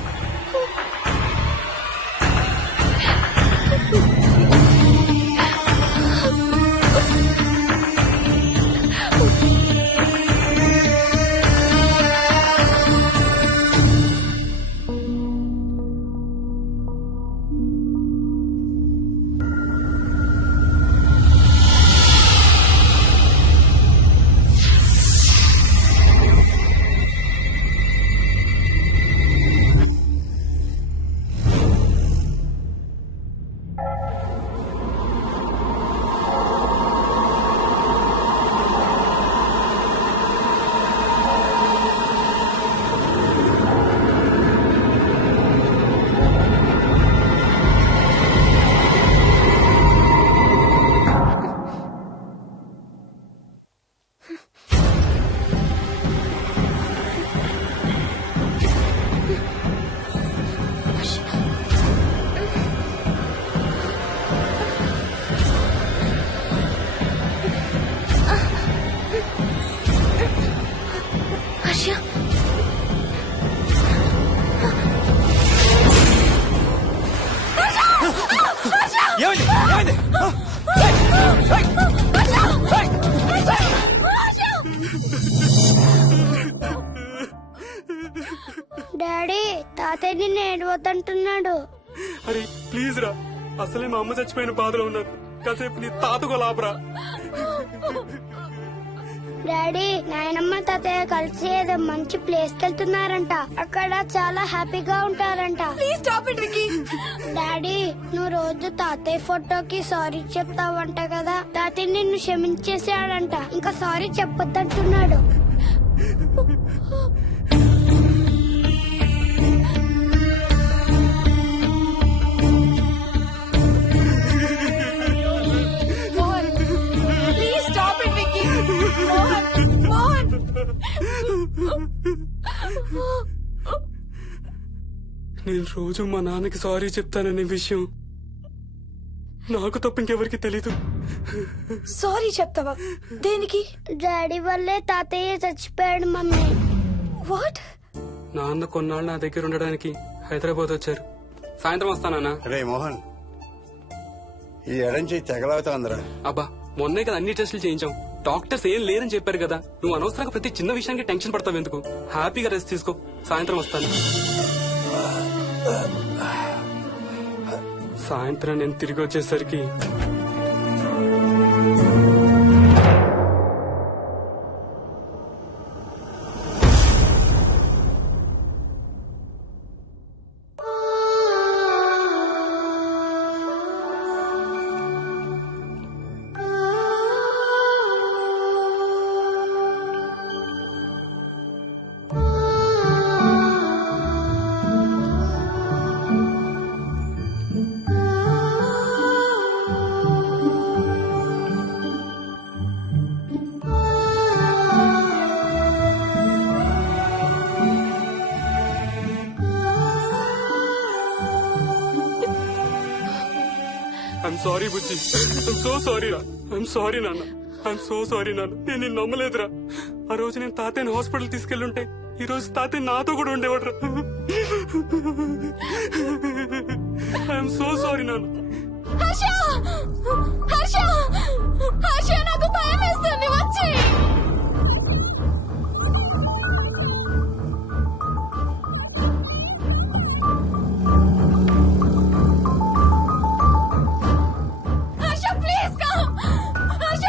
హర్ష ఏమైంది ఏమైంది డాడీ తాతయ్య నిన్ను ఏడవద్దంటున్నాడు. అరే ప్లీజ్ రా, అసలే మా అమ్మ చచ్చిపోయిన బాధలో ఉన్నాను. కాసేపు నీ తాతకు లాపరా. డాడీ నాయనమ్మ తాతయ్య కలిసి ఏదో మంచి ప్లేస్ కి వెళ్తున్నారంట. అక్కడ చాలా హ్యాపీగా ఉంటారంట. డాడీ నువ్వు రోజు తాతయ్య ఫోటోకి సారీ చెప్తావంట కదా. తాతయ్య నిన్ను క్షమించేసాడంట. ఇంకా సారీ చెప్పొద్దంటున్నాడు. నేను రోజు మా నాన్నకి సారీ చెప్తాననే విషయం నాకు తప్ప ఇంకెవరికి తెలీదు. సారీ చెప్తావా? దేనికి? డాడీ వల్లే తాతయ్య చచ్చిపోయాడు మమ్మీ. వాట్? నాన్న కొన్నాళ్ళు నా దగ్గర ఉండడానికి హైదరాబాద్ వచ్చారు. సాయంత్రం వస్తానా? రే మోహన్, ఈ ఎడం చేయి తెగలవుతాందిరా. అబ్బా మొన్నే కదా అన్ని టెస్టులు చేయించాం. డాక్టర్స్ ఏం లేదని చెప్పారు కదా. నువ్వు అనవసరంగా ప్రతి చిన్న విషయానికి టెన్షన్ పడతావు ఎందుకు? హ్యాపీగా రెస్ట్ తీసుకో. సాయంత్రం వస్తాను. సాయంత్రం నేను తిరిగి వచ్చేసరికి I'm sorry Bujji. I'm so sorry రా. ఐఎమ్ సారీ నాన్న. ఐఎమ్ సో సారీ నాన్న. నేను నిన్ను నమ్మలేదురా. ఆ రోజు నేను తాతయ్యని హాస్పిటల్ తీసుకెళ్ళుంటే ఈ రోజు తాతయ్య నాతో కూడా ఉండేవాడు రా. ఐఎమ్ సో సారీ నాన్న. హర్ష హర్ష హర్ష నాకు భయం వేస్తుంది. వచ్చి హర్ష ప్లీజ్ కమ్. హర్ష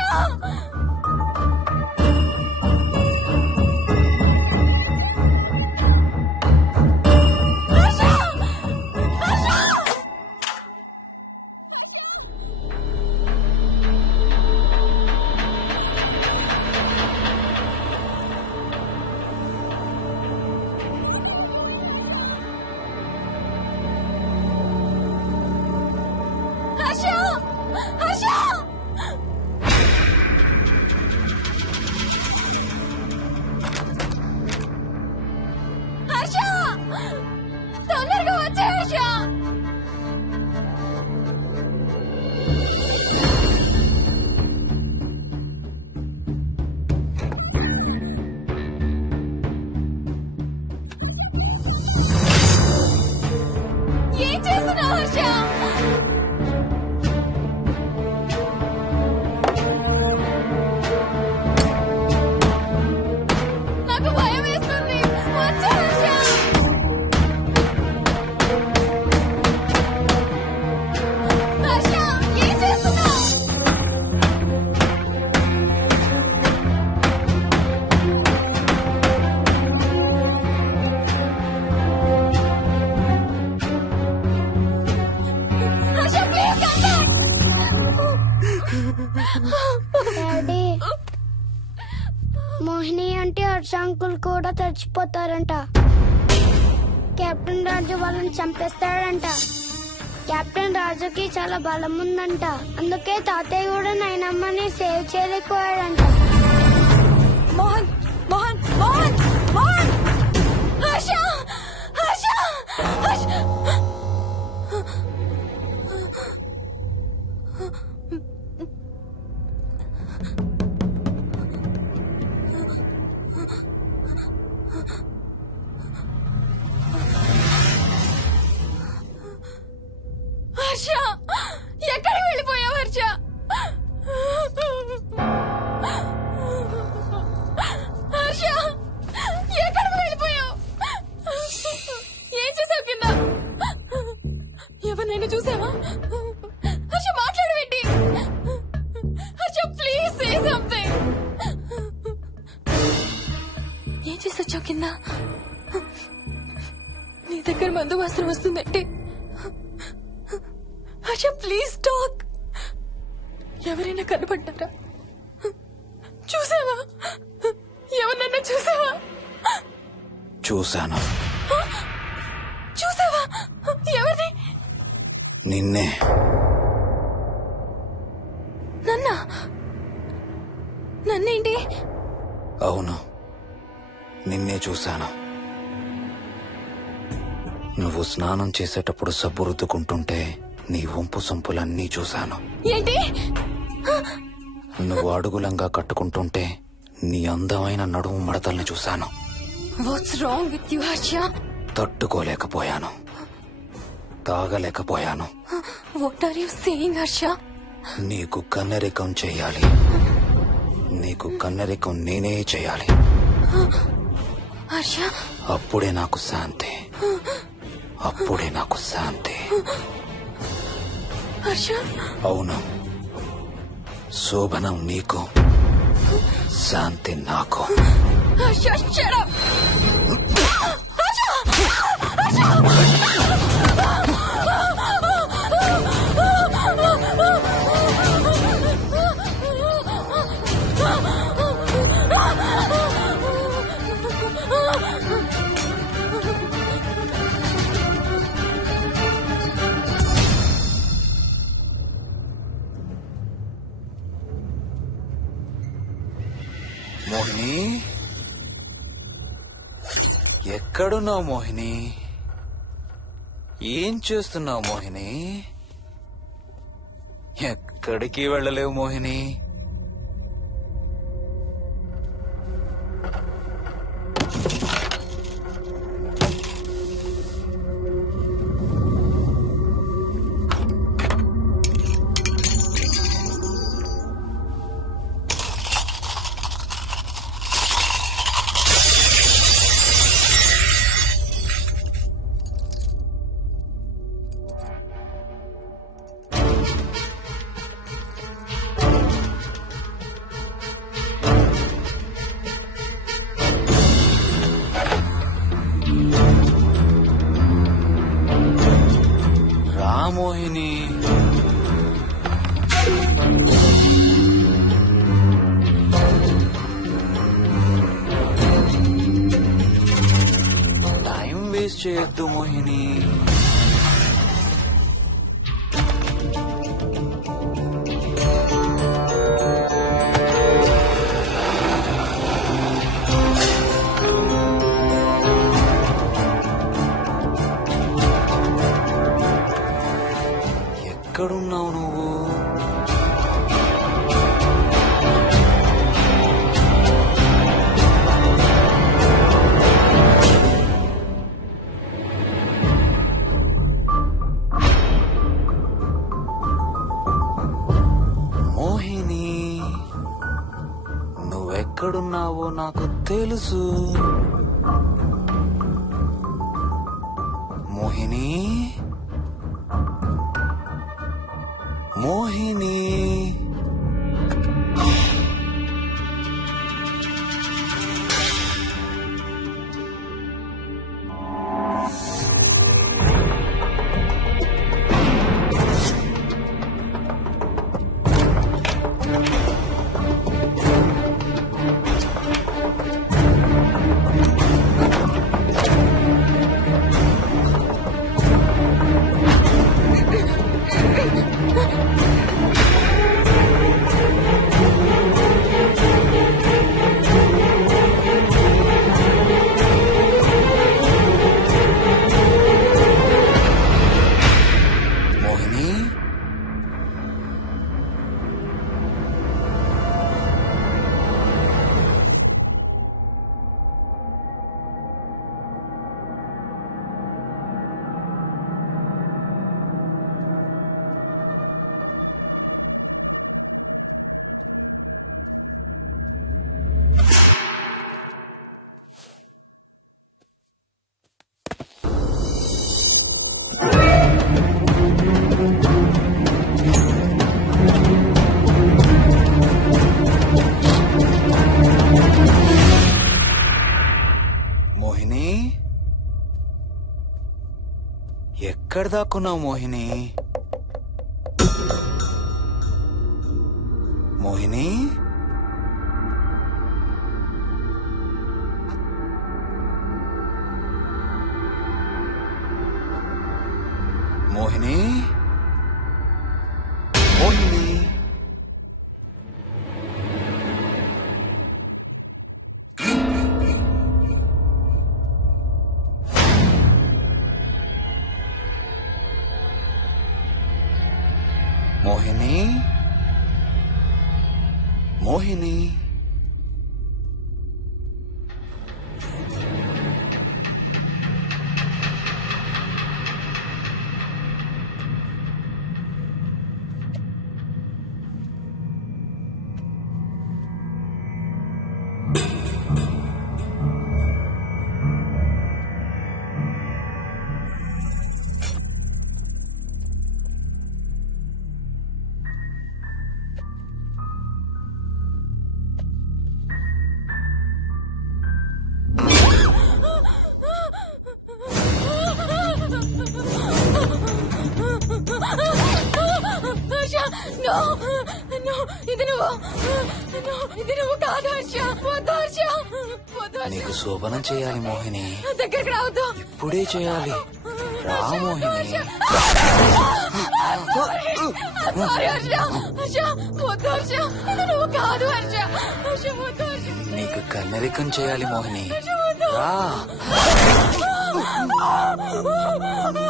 తొందరగా వచ్చే హర్ష. ఏం చేస్తున్నావు హర్ష? నాకు భయం వేస్తుంది. వచ్చే హర్ష. హర్ష ఏం చేస్తున్నావు? Harsha please come back. Daddy Mohini అంటే హర్ష అంకుల్ కూడా చచ్చిపోతారంట. కెప్టెన్ రాజు వాళ్ళని చంపేస్తాడంట. కెప్టెన్ రాజుకి చాలా బలం ఉందంట. అందుకే తాతయ్య కూడా నాయనమ్మని సేవ్ చేయలేకపోయాడంట. మోహన్ మోహన్ మోహన్ మోహన్ హర్ష హర్ష హర్ష. వదిలేసి వచ్చావు కింద. నీ దగ్గర మందు వాసన వస్తుందంటే హర్ష ప్లీజ్ టాక్. ఎవరైనా కనపడ్డారా? చూసావా? ఎవరన్నా చూసావా? చూశాను. చూసావా? ఎవరిని? నిన్నే. నన్నేంటి? అవును, నిన్నే చూశాను. నువ్వు స్నానం చేసేటప్పుడు సబ్బు రుద్దుకుంటుంటే నీ వంపు సొంపులన్నీ చూశాను. ఏంటి? నువ్వు అడుగులంగా కట్టుకుంటుంటే నీ అందమైన నడుము మడతల్ని చూశాను. What's wrong with you Harsha? తట్టుకోలేకపోయాను, తాగలేకపోయాను. What are you saying Harsha? నీకు కన్నరికం చెయ్యాలి. నీకు కన్నరికం నేనే చేయాలి. హర్ష, అప్పుడే నాకు శాంతి. అప్పుడే నాకు శాంతి. హర్ష, అవును, శోభనం నీకు, శాంతి నాకు. Harsha, shut up! మోహిని, ఎక్కడున్నావు మోహిని? ఏం చేస్తున్నావు మోహిని? ఎక్కడికి వెళ్ళలేవు మోహిని. మోహిని, టైం వేస్ట్ చేయొద్దు మోహిని. ఎక్కడున్నావు నువ్వు? మోహిని, నువ్వెక్కడున్నావో నాకు తెలుసు. మోహిని, మోహిని, ఎక్కడ దాక్కున్నావు మోహిని? మోహిని, మోహిని, మోహిని. మోహిని, మోహిని. హర్ష, no, no, ఇది నువ్వు కాదు హర్ష. వద్దు హర్ష, వద్దు హర్ష. నీకు శోభనం చేయాలి మోహిని. దగ్గరికి రావద్దు. ఇప్పుడే చేయాలి. రా మోహిని. సారీ హర్ష. హర్ష, వద్దు హర్ష. ఇది నువ్వు కాదు హర్ష. హర్ష, వద్దు హర్ష. నీకు కన్నరికం చేయాలి మోహిని. రా.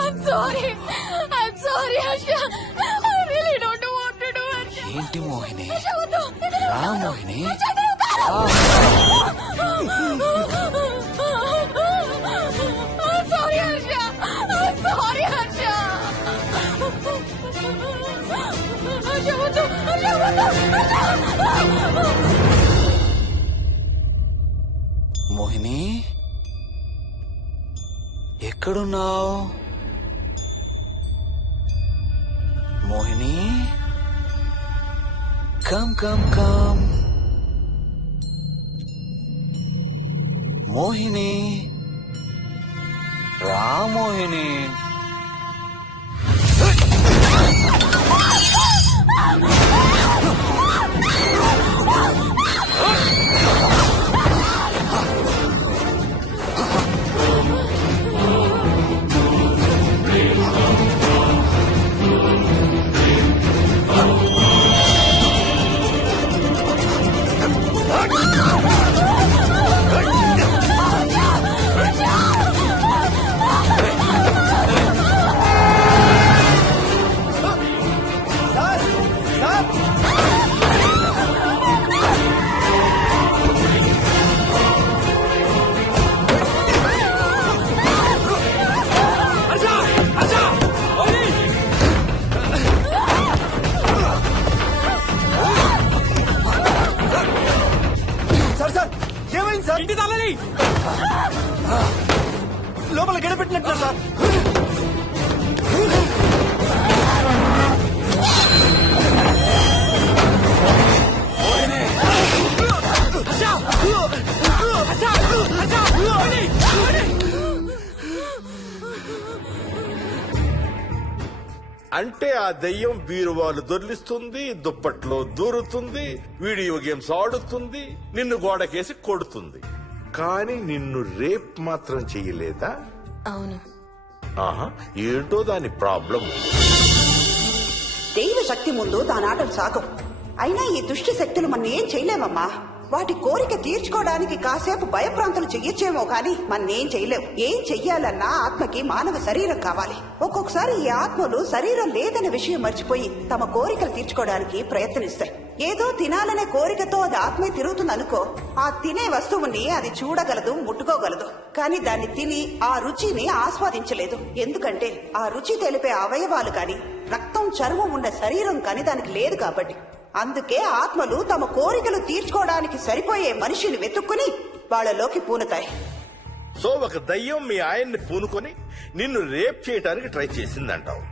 I'm sorry. I'm sorry, Harsha. I really don't want to do it. ఏంటి మోహిని? Harsha, వద్దు. రా మోహిని. Harsha, ఇది నువ్వు కాదు. I'm sorry, Harsha. I'm sorry, Harsha. Harsha, వద్దు. Harsha, వద్దు. మోహిని, ఎక్కడున్నావు Mohini? Come come come Mohini. రా మోహిని. ఇంటి తాళాలి లోపల గడపెట్టినట్టు సార్. అంటే ఆ దెయ్యం బీరువాలు దొర్లిస్తుంది, దుప్పట్లో దూరుతుంది, వీడియో గేమ్స్ ఆడుతుంది, నిన్ను గోడకేసి కొడుతుంది. కానీ నిన్ను రేప్ మాత్రం చెయ్యలేదా? అవును. ఆహా, ఏంటో దాని ప్రాబ్లం. దైవ శక్తి ముందు దాని ఆటలు సాగం. అయినా ఈ దుష్ట శక్తులు మన ఏం చేయలేమమ్మా. వాటి కోరిక తీర్చుకోవడానికి కాసేపు భయప్రాంతులు చెయ్యొచ్చేమో కానీ మన్నేం చేయలేవు. ఏం చెయ్యాలన్నా ఆత్మకి మానవ శరీరం కావాలి. ఒక్కొక్కసారి ఈ ఆత్మలు శరీరం లేదన్న విషయం మర్చిపోయి తమ కోరికలు తీర్చుకోవడానికి ప్రయత్నిస్తాయి. ఏదో తినాలనే కోరికతో అది ఆత్మే తిరుగుతుందనుకో, ఆ తినే వస్తువుని అది చూడగలదు, ముట్టుకోగలదు. కానీ దాన్ని తిని ఆ రుచిని ఆస్వాదించలేదు. ఎందుకంటే ఆ రుచి తెలిపే అవయవాలు కాని రక్తం, చర్మం ఉన్న శరీరం కాని దానికి లేదు కాబట్టి. అందుకే ఆత్మలు తమ కోరికలు తీర్చుకోవడానికి సరిపోయే మనిషిని వెతుక్కుని వాళ్ళలోకి పూనుతాయి. సో ఒక దయ్యం మీ ఆయన్ని పూనుకొని నిన్ను రేప్ చేయడానికి ట్రై చేసిందంటావు.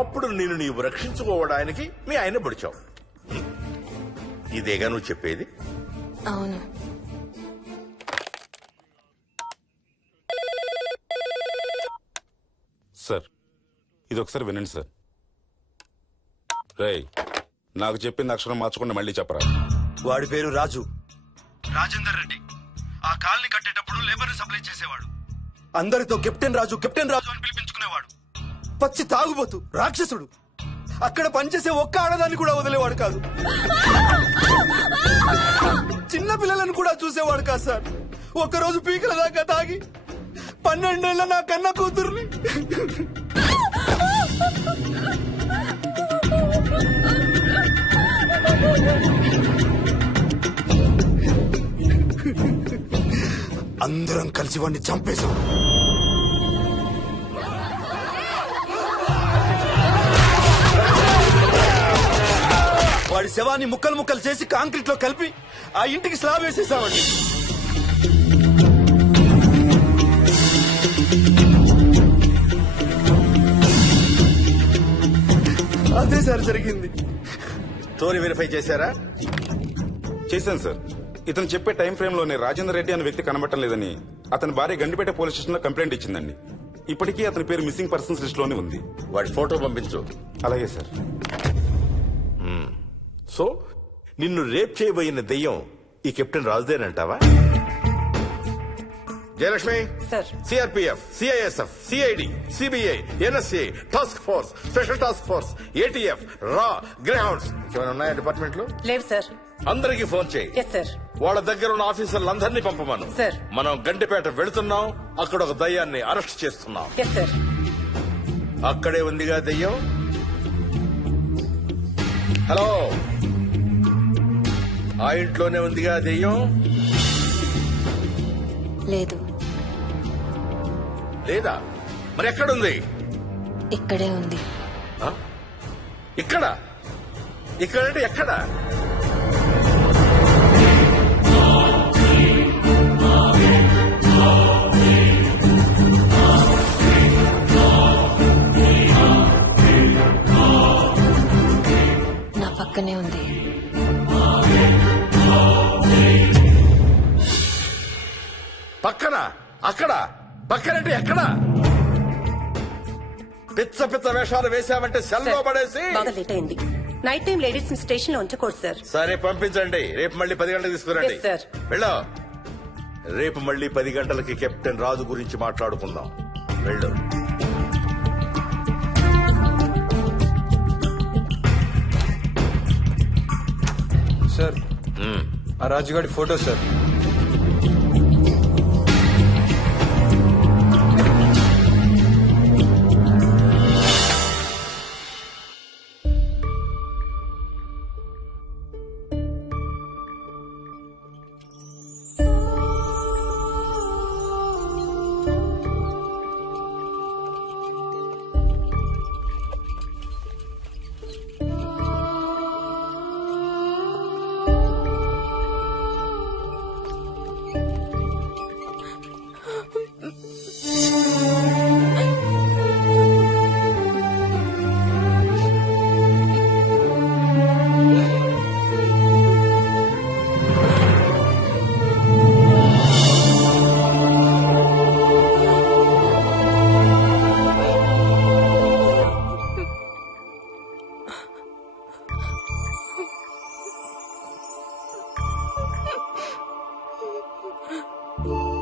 అప్పుడు నిన్ను నీవు రక్షించుకోవడానికి మీ ఆయన పొడిచావు. ఇదేగా నువ్వు చెప్పేది? అవును. సార్, ఇది ఒకసారి వినండి సార్. రేయ్, నాకు చెప్పింది అక్షరం మార్చకుండా మళ్ళీ చెప్పరా. వాడి పేరు రాజు, రాజేందర్ రెడ్డి. ఆ కాలనీ కట్టేటప్పుడు లేబర్ సప్లై చేసేవాడు. అందరితో కెప్టెన్ రాజు అని పిలిపించుకునేవాడు. పచ్చి తాగుబోతు, రాక్షసుడు. అక్కడ పనిచేసే ఒక్క ఆడదాన్ని కూడా వదిలేవాడు కాదు. చిన్న పిల్లలను కూడా చూసేవాడు కాదు సార్. ఒక్కరోజు పీకల దాకా తాగి 12 ఏళ్ల నా కన్న కూతుర్ని అందరం కలిసి వాడిని చంపేశాం. వాడి శవాన్ని ముక్కలు ముక్కలు చేసి కాంక్రీట్ లో కలిపి ఆ ఇంటికి స్లాబ్ వేసేసామండి. అదే సార్ జరిగింది. స్టోరీ వెరిఫై చేశారా? చేశాను సార్. ఇతను చెప్పే టైం ఫ్రేమ్ లోనే రాజేందర్ రెడ్డి అనే వ్యక్తి కనబడటం లేదని అతని భార్య గండిపేట పోలీస్ స్టేషన్ లో కంప్లైంట్ ఇచ్చిందండి. ఇప్పటికీ అతని పేరు మిస్సింగ్ పర్సన్స్ లిస్ట్ లోనే ఉంది. వాడి ఫోటో పంపించు. అలాగే సార్. సో నిన్ను రేప్ చేయబోయిన దెయ్యం ఈ కెప్టెన్ రాజుదేనంటావా? Jayalakshmi, CRPF, CISF, CID, CBI, NSA, task force, special task force, ATF, రా, గ్రేహౌండ్స్ ఏమైనా ఉన్నాయా డిపార్ట్మెంట్ లో? లేదు సార్. అందరికీ ఫోన్ చేయి. వాళ్ళ దగ్గర ఉన్న ఆఫీసర్లందరినీ పంపమను. మనం గండిపేట వెళుతున్నాం. అక్కడ ఒక దయ్యాన్ని అరెస్ట్ చేస్తున్నాం. అక్కడే ఉందిగా దయ్యం. హలో, ఆ ఇంట్లోనే ఉందిగా దెయ్యం? లేదు. లేదా? మరి ఎక్కడుంది? ఇక్కడే ఉంది. ఇక్కడ? ఇక్కడంటే ఎక్కడ? నా పక్కనే ఉంది. పక్కన? అక్కడ? పక్కనంటే ఎక్కడ? పిచ్చ పిచ్చ వేషాలు వేశామంటే సెల్లో పడేసి. బాగా లేట్ అయింది. నైట్ టైం లేడీస్ స్టేషన్ లో ఉంచకూడదు సార్. సరే పంపించండి. రేపు మళ్ళీ 10 గంటలకు తీసుకురండి. వెళ్ళు. రేపు మళ్ళీ 10 గంటలకి కెప్టెన్ రాజు గురించి మాట్లాడుకుందాం. వెళ్ళు. సార్, ఆ రాజుగాడి ఫోటో సార్. Oh.